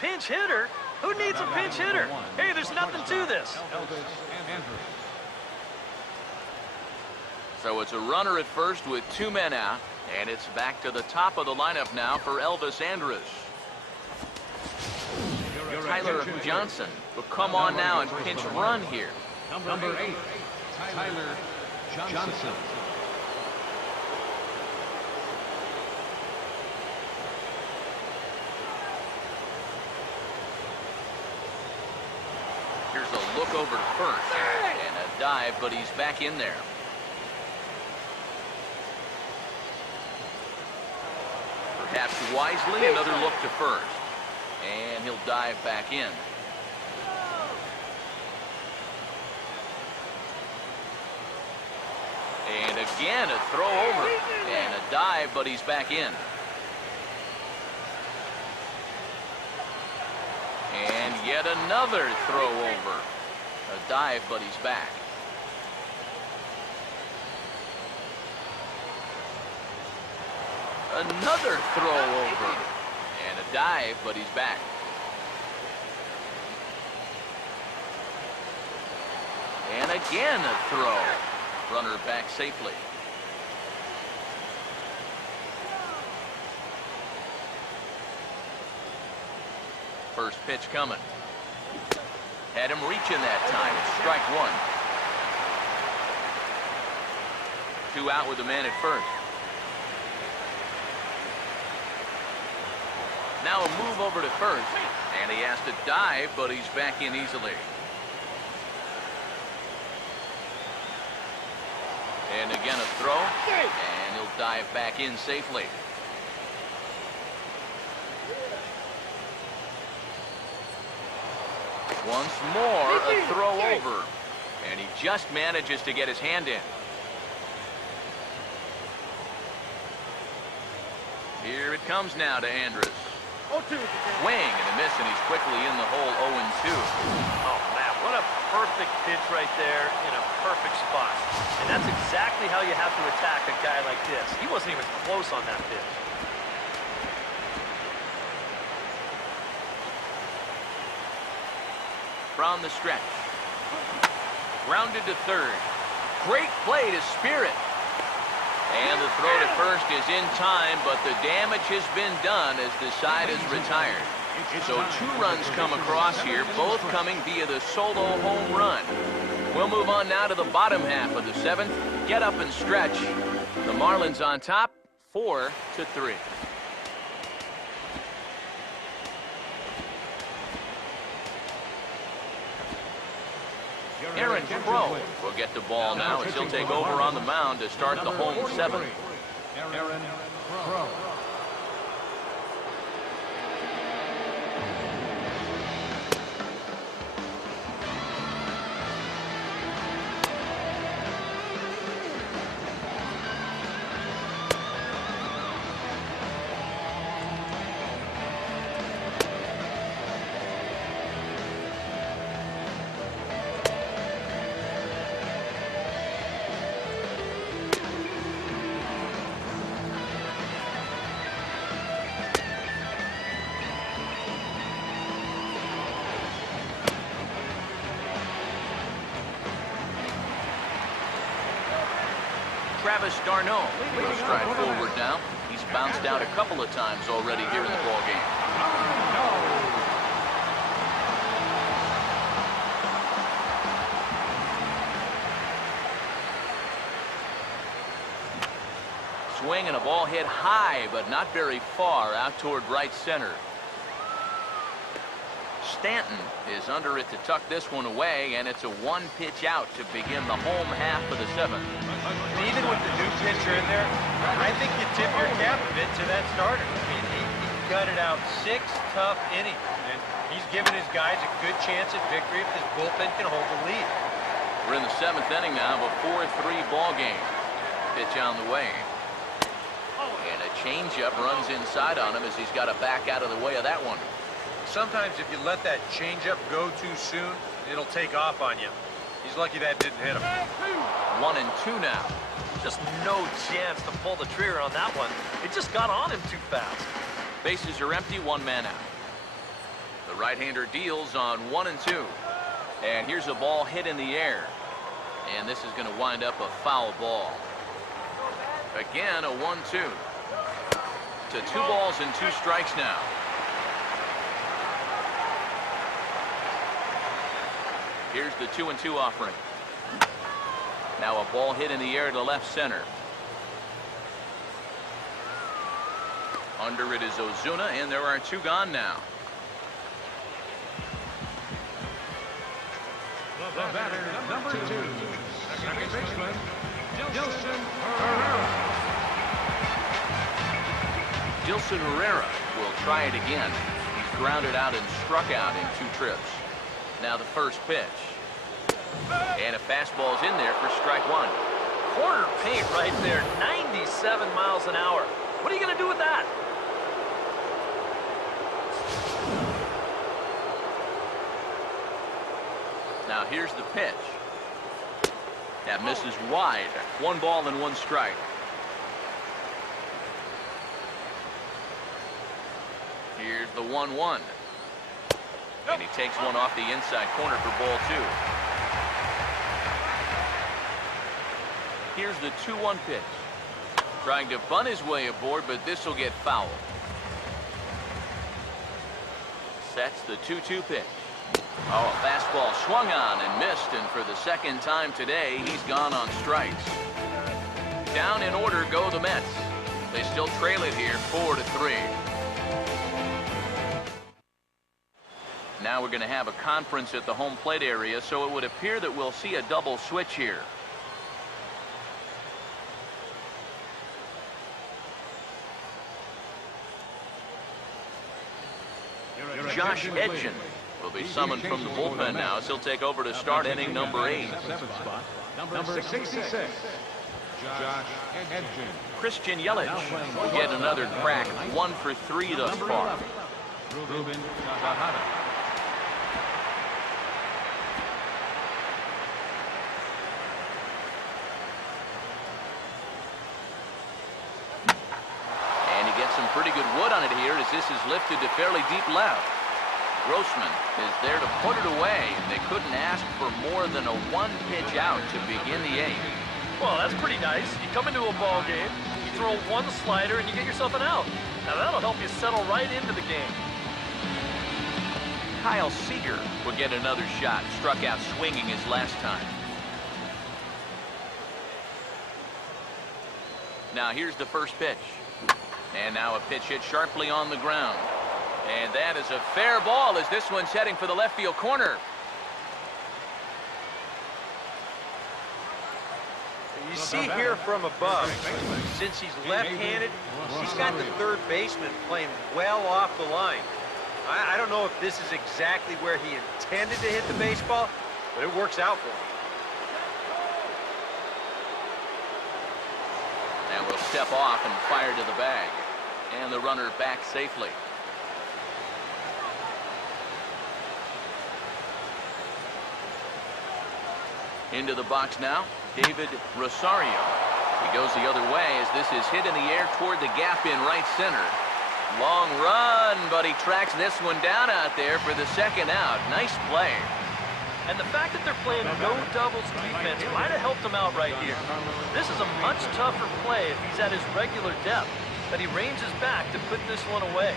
Pinch hitter? Who needs a pinch hitter? Hey, there's nothing to this. So it's a runner at first with 2 men out. And it's back to the top of the lineup now for Elvis Andrus. Tyler Johnson will come on now and pinch run here. Number 8, Tyler Johnson. Here's a look over to first. And a dive, but he's back in there. Perhaps wisely, another look to first. And he'll dive back in. And again, a throw over. And a dive, but he's back in. And yet another throw over. A dive, but he's back. Another throw over. And a dive, but he's back. And again a throw. Runner back safely. First pitch coming. Had him reaching that time. Strike one. 2 out with the man at first. Now a move over to first. And he has to dive, but he's back in easily. And again a throw. And he'll dive back in safely. Once more, a throw over. And he just manages to get his hand in. Here it comes now to Andrus. Swing and a miss, and he's quickly in the hole 0-2. Oh, man, what a perfect pitch right there in a perfect spot. And that's exactly how you have to attack a guy like this. He wasn't even close on that pitch. From the stretch. Grounded to third. Great play to Spirit. And the throw to first is in time, but the damage has been done as the side is retired. So 2 runs come across here, both coming via the solo home run. We'll move on now to the bottom half of the 7th. Get up and stretch. The Marlins on top, 4-3. Aaron Crow will get the ball now as he'll take over on the mound to start the home 7th. Aaron Crow. Travis d'Arnaud will stride forward now. He's bounced out a couple of times already here in the ballgame. Swing and a ball hit high, but not very far out toward right center. Stanton is under it to tuck this one away, and it's a one-pitch out to begin the home half of the seventh. Even with the new pitcher in there, I think you tip your cap a bit to that starter. I mean, he gutted out 6 tough innings, and he's given his guys a good chance at victory if this bullpen can hold the lead. We're in the 7th inning now of a 4-3 ball game. Pitch on the way. And a changeup runs inside on him as he's got to back out of the way of that one. Sometimes if you let that changeup go too soon, it'll take off on you. He's lucky that didn't hit him. 1-2 now. Just no chance to pull the trigger on that one. It just got on him too fast. Bases are empty, 1 man out. The right-hander deals on 1-2. And here's a ball hit in the air. And this is going to wind up a foul ball. Again, a 1-2. To 2 balls and 2 strikes now. Here's the 2-2 offering. Now a ball hit in the air to left center. Under it is Ozuna, and there are 2 gone now. The batter, number 2, second baseman, Dilson Herrera. Dilson Herrera will try it again. He's grounded out and struck out in 2 trips. Now the first pitch. And a fastball's in there for strike 1. Corner paint right there, 97 miles an hour. What are you going to do with that? Now here's the pitch. That misses wide. 1 ball and 1 strike. Here's the 1-1. And he takes one off the inside corner for ball 2. Here's the 2-1 pitch. Trying to bunt his way aboard, but this will get fouled. Sets the 2-2 pitch. Oh, a fastball swung on and missed, and for the 2nd time today, he's gone on strikes. Down in order go the Mets. They still trail it here 4-3. Now we're going to have a conference at the home plate area, so it would appear that we'll see a double switch here. Josh Edgen will be summoned from the bullpen now as he'll take over to start inning number 8. Number 66, Josh Edgen. Christian Yelich will get another crack, 1 for 3 thus far. Ruben Tejada. Some pretty good wood on it here as this is lifted to fairly deep left. Grossman is there to put it away, and they couldn't ask for more than a 1-pitch out to begin the 8th. Well, that's pretty nice. You come into a ball game, you throw 1 slider, and you get yourself an out. Now that'll help you settle right into the game. Kyle Seager will get another shot. Struck out swinging his last time. Now here's the first pitch. And now a pitch hit sharply on the ground. And that is a fair ball as this one's heading for the left field corner. You see here from above, since he's left-handed, he's got the 3rd baseman playing well off the line. I don't know if this is exactly where he intended to hit the baseball, but it works out for him. And will step off and fire to the bag. And the runner back safely. Into the box now, David Rosario. He goes the other way as this is hit in the air toward the gap in right center. Long run, but he tracks this one down out there for the 2nd out. Nice play. And the fact that they're playing no doubles defense might have helped him out right here. This is a much tougher play if he's at his regular depth, but he ranges back to put this one away.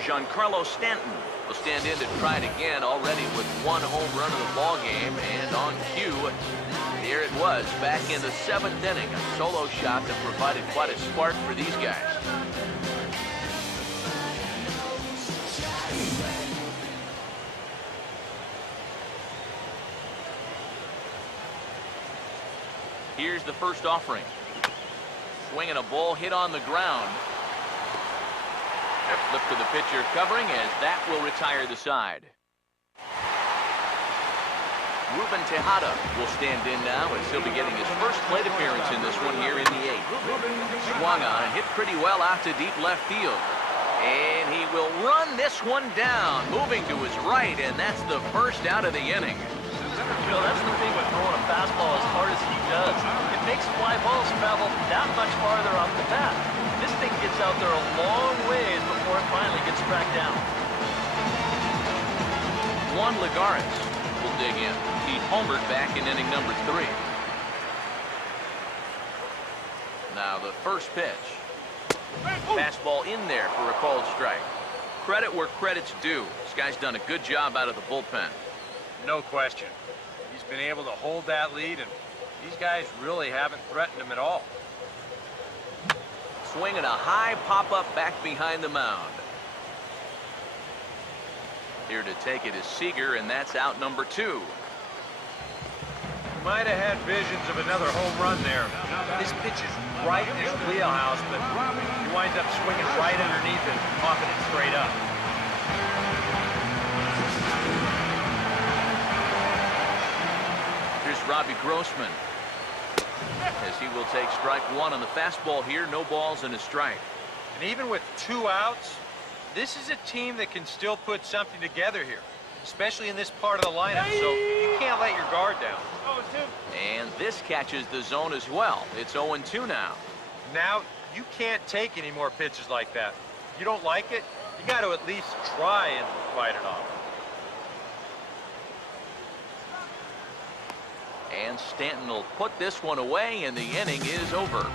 Giancarlo Stanton will stand in to try it again, already with one home run of the ball game, and on cue, there it was back in the 7th inning, a solo shot that provided quite a spark for these guys. Here's the first offering. Swinging a ball hit on the ground. A flip to the pitcher covering, as that will retire the side. Ruben Tejada will stand in now, as he'll be getting his first plate appearance in this one here in the 8th. Swung on and hit pretty well out to deep left field. And he will run this one down, moving to his right, and that's the first out of the inning. You know, that's the thing with throwing a fastball as hard as he does. It makes fly balls travel that much farther off the bat. This thing gets out there a long ways before it finally gets tracked down. Juan Lagares will dig in. He homered back in inning number 3. Now the first pitch. Fastball in there for a called strike. Credit where credit's due. This guy's done a good job out of the bullpen. No question. He's been able to hold that lead, and these guys really haven't threatened him at all. Swinging a high pop-up back behind the mound. Here to take it is Seager, and that's out number 2. Might have had visions of another home run there. This pitch is right in his wheelhouse, but he winds up swinging right underneath it, popping it straight up. Here's Robbie Grossman, as he will take strike 1 on the fastball here. No balls and a strike. And even with 2 outs, this is a team that can still put something together here, especially in this part of the lineup, so you can't let your guard down. And this catches the zone as well. It's 0-2 now. Now, you can't take any more pitches like that. If you don't like it, you got to at least try and fight it off. And Stanton will put this one away, and the inning is over.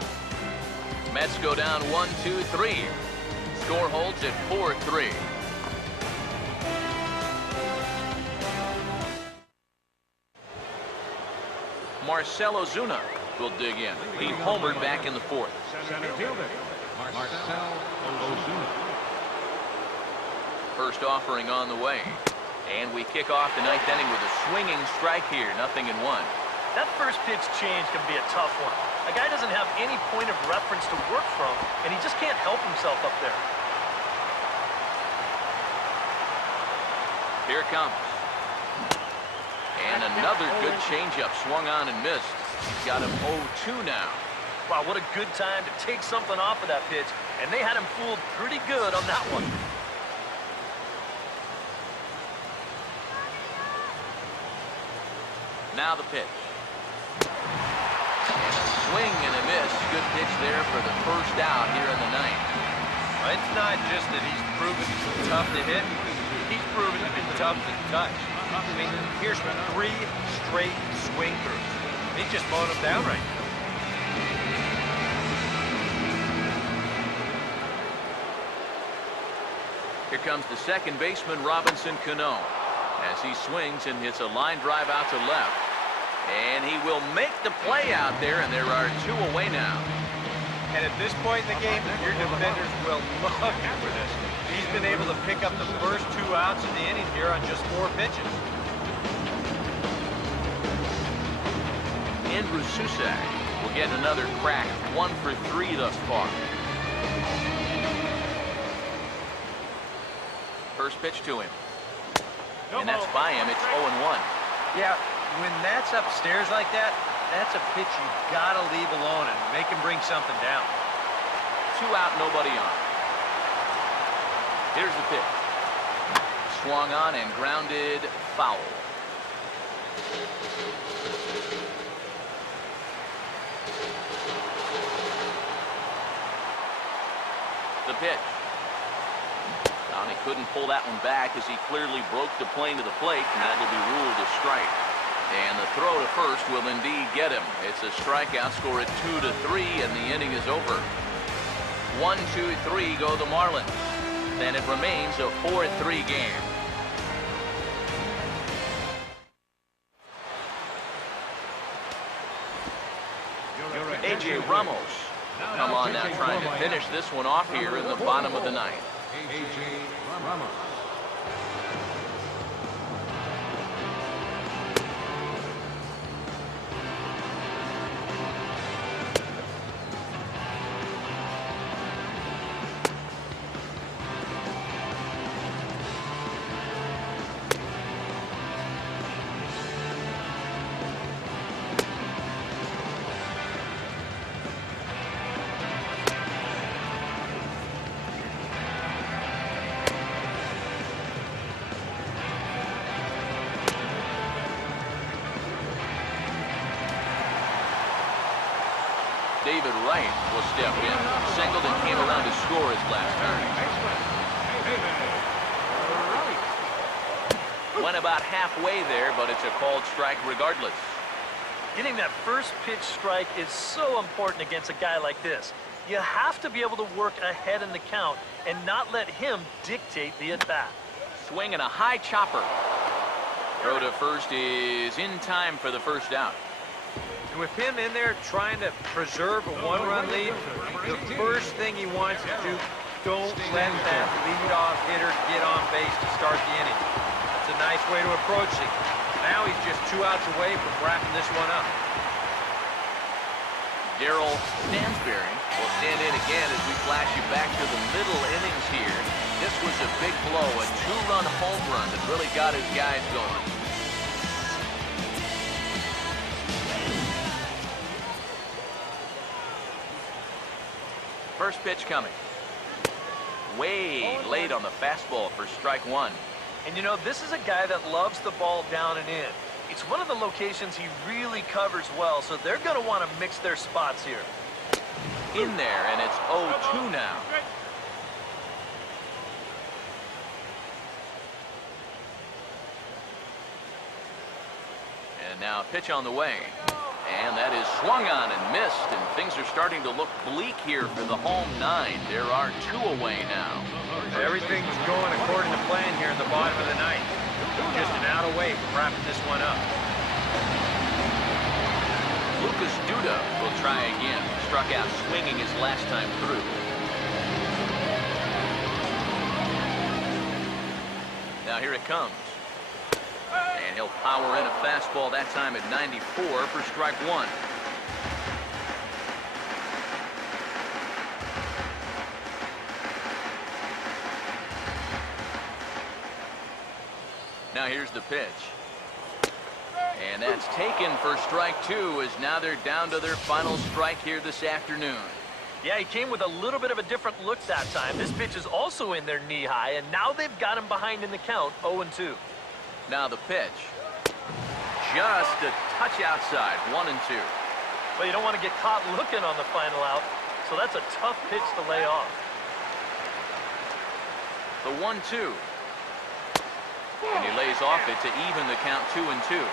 Mets go down 1-2-3. Score holds at 4-3. Marcell Ozuna will dig in. He homered back in the 4th. Center fielder, Marcell Ozuna. First offering on the way. And we kick off the 9th inning with a swinging strike here. 0-1. That first pitch change can be a tough one. A guy doesn't have any point of reference to work from, and he just can't help himself up there. Here it comes. And another good changeup swung on and missed. He's got him 0-2 now. Wow, what a good time to take something off of that pitch, and they had him fooled pretty good on that one. Now the pitch. And a swing and a miss. Good pitch there for the first out here in the 9th. It's not just that he's proven tough to hit. He's proven to be tough to touch. I mean, here's 3 straight swing throughs. He's just mowing them down right now. Here comes the second baseman, Robinson Cano, as he swings and hits a line drive out to left. And he will make the play out there, and there are 2 away now. And at this point in the game, your defenders will love you for this. He's been able to pick up the first 2 outs of the inning here on just 4 pitches. Andrew Susak will get another crack. 1 for 3 thus far. First pitch to him. And that's by him. It's 0-1. Yeah, when that's upstairs like that, that's a pitch you gotta leave alone and make him bring something down. 2 out, nobody on. Here's the pitch. Swung on and grounded foul. The pitch. And he couldn't pull that one back as he clearly broke the plane to the plate, and that will be ruled a strike. And the throw to first will indeed get him. It's a strikeout, score at 2-3, and the inning is over. 1-2-3 go the Marlins. Then it remains a 4-3 game. A.J. Ramos come on now, trying to finish this one off here in the bottom of the ninth. A.J. Ramos. David Wright will step in. Singleton came around to score his last turn. Went about halfway there, but it's a called strike regardless. Getting that first pitch strike is so important against a guy like this. You have to be able to work ahead in the count and not let him dictate the at-bat. Swing and a high chopper. Throw to first is in time for the first out. And with him in there trying to preserve a one-run lead, the first thing he wants to do, don't let that leadoff hitter get on base to start the inning. That's a nice way to approach it. Now he's just 2 outs away from wrapping this one up. Darryl Stansberry will stand in again as we flash you back to the middle innings here. This was a big blow, a 2-run home run that really got his guys going. First pitch coming. Way late on the fastball for strike one. And you know, this is a guy that loves the ball down and in. It's one of the locations he really covers well, so they're going to want to mix their spots here. In there, and it's 0-2 now. And now a pitch on the way. And that is swung on and missed, and things are starting to look bleak here for the home nine. There are 2 away now. Everything's going according to plan here in the bottom of the ninth. Just an out away from wrapping this one up. Lucas Duda will try again. Struck out swinging his last time through. Now here it comes. And he'll power in a fastball that time at 94 for strike one. Now here's the pitch. And that's taken for strike two, as now they're down to their final strike here this afternoon. Yeah, he came with a little bit of a different look that time. This pitch is also in there knee-high, and now they've got him behind in the count, 0-2. Now the pitch. Just a touch outside, 1-2. Well, you don't want to get caught looking on the final out, so that's a tough pitch to lay off. The 1-2. And he lays off it to even the count 2-2.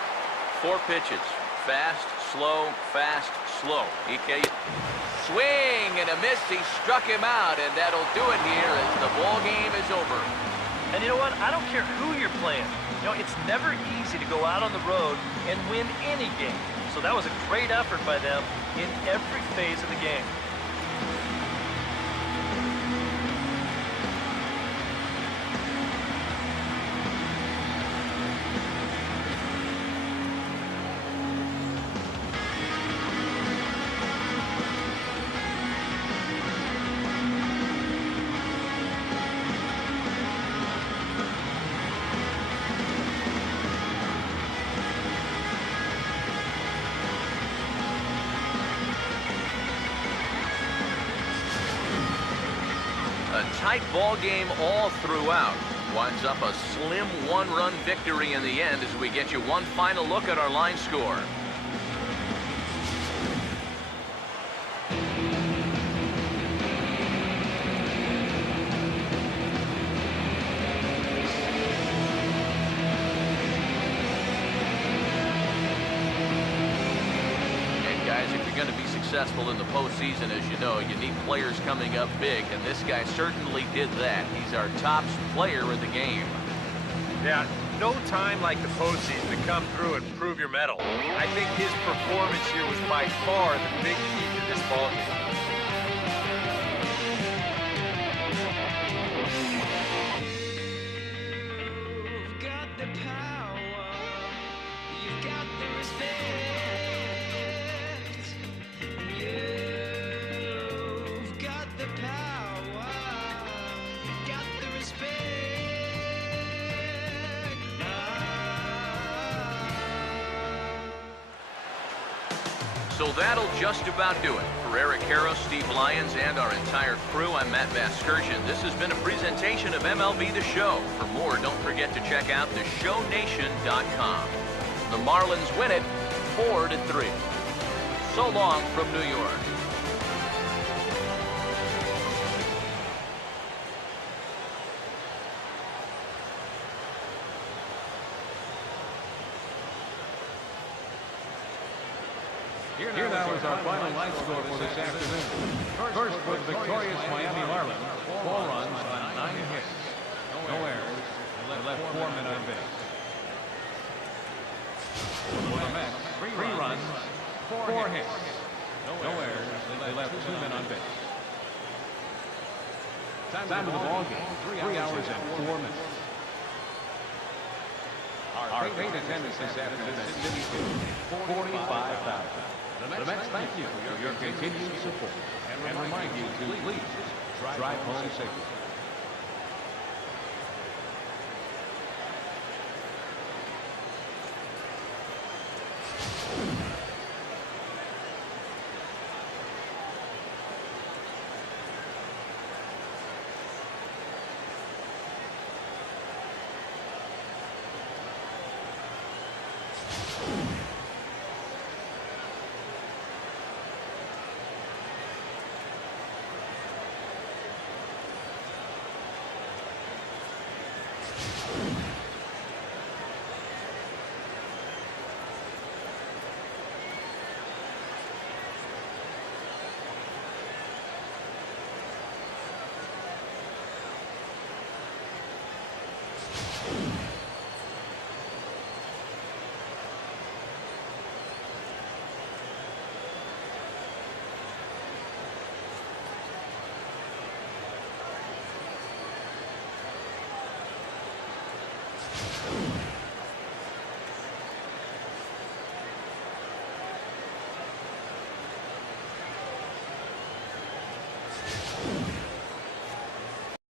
4 pitches. Fast, slow, fast, slow. EK. Swing and a miss. He struck him out, and that'll do it here as the ball game is over. And you know what? I don't care who you're playing. You know, it's never easy to go out on the road and win any game. So that was a great effort by them in every phase of the game. Tight ball game all throughout. Winds up a slim 1-run victory in the end as we get you one final look at our line score. successful in the postseason, as you know, you need players coming up big, and this guy certainly did that. He's our top player in the game. Yeah, no time like the postseason to come through and prove your mettle. I think his performance here was by far the big key to this ballgame. You've got the power, you've got the respect. You've got the power, you've got the respect. So that'll just about do it. For Eric Harrow, Steve Lyons, and our entire crew, I'm Matt Vasgersian. This has been a presentation of MLB The Show. For more, don't forget to check out theshownation.com. The Marlins win it 4-3. So long from New York. Here now is our final line score for this afternoon. First for the victorious Miami Marlins, 4 runs on 9 hits. No errors. They left 4 men on base. For the Mets, 3 runs, 4 hits. No errors. They left 2 men on base. Time of the ball game, 3 hours and 4 minutes. Our paid attendance this afternoon is 45,000. The Mets thank you for your continued support and remind you to please drive home safely.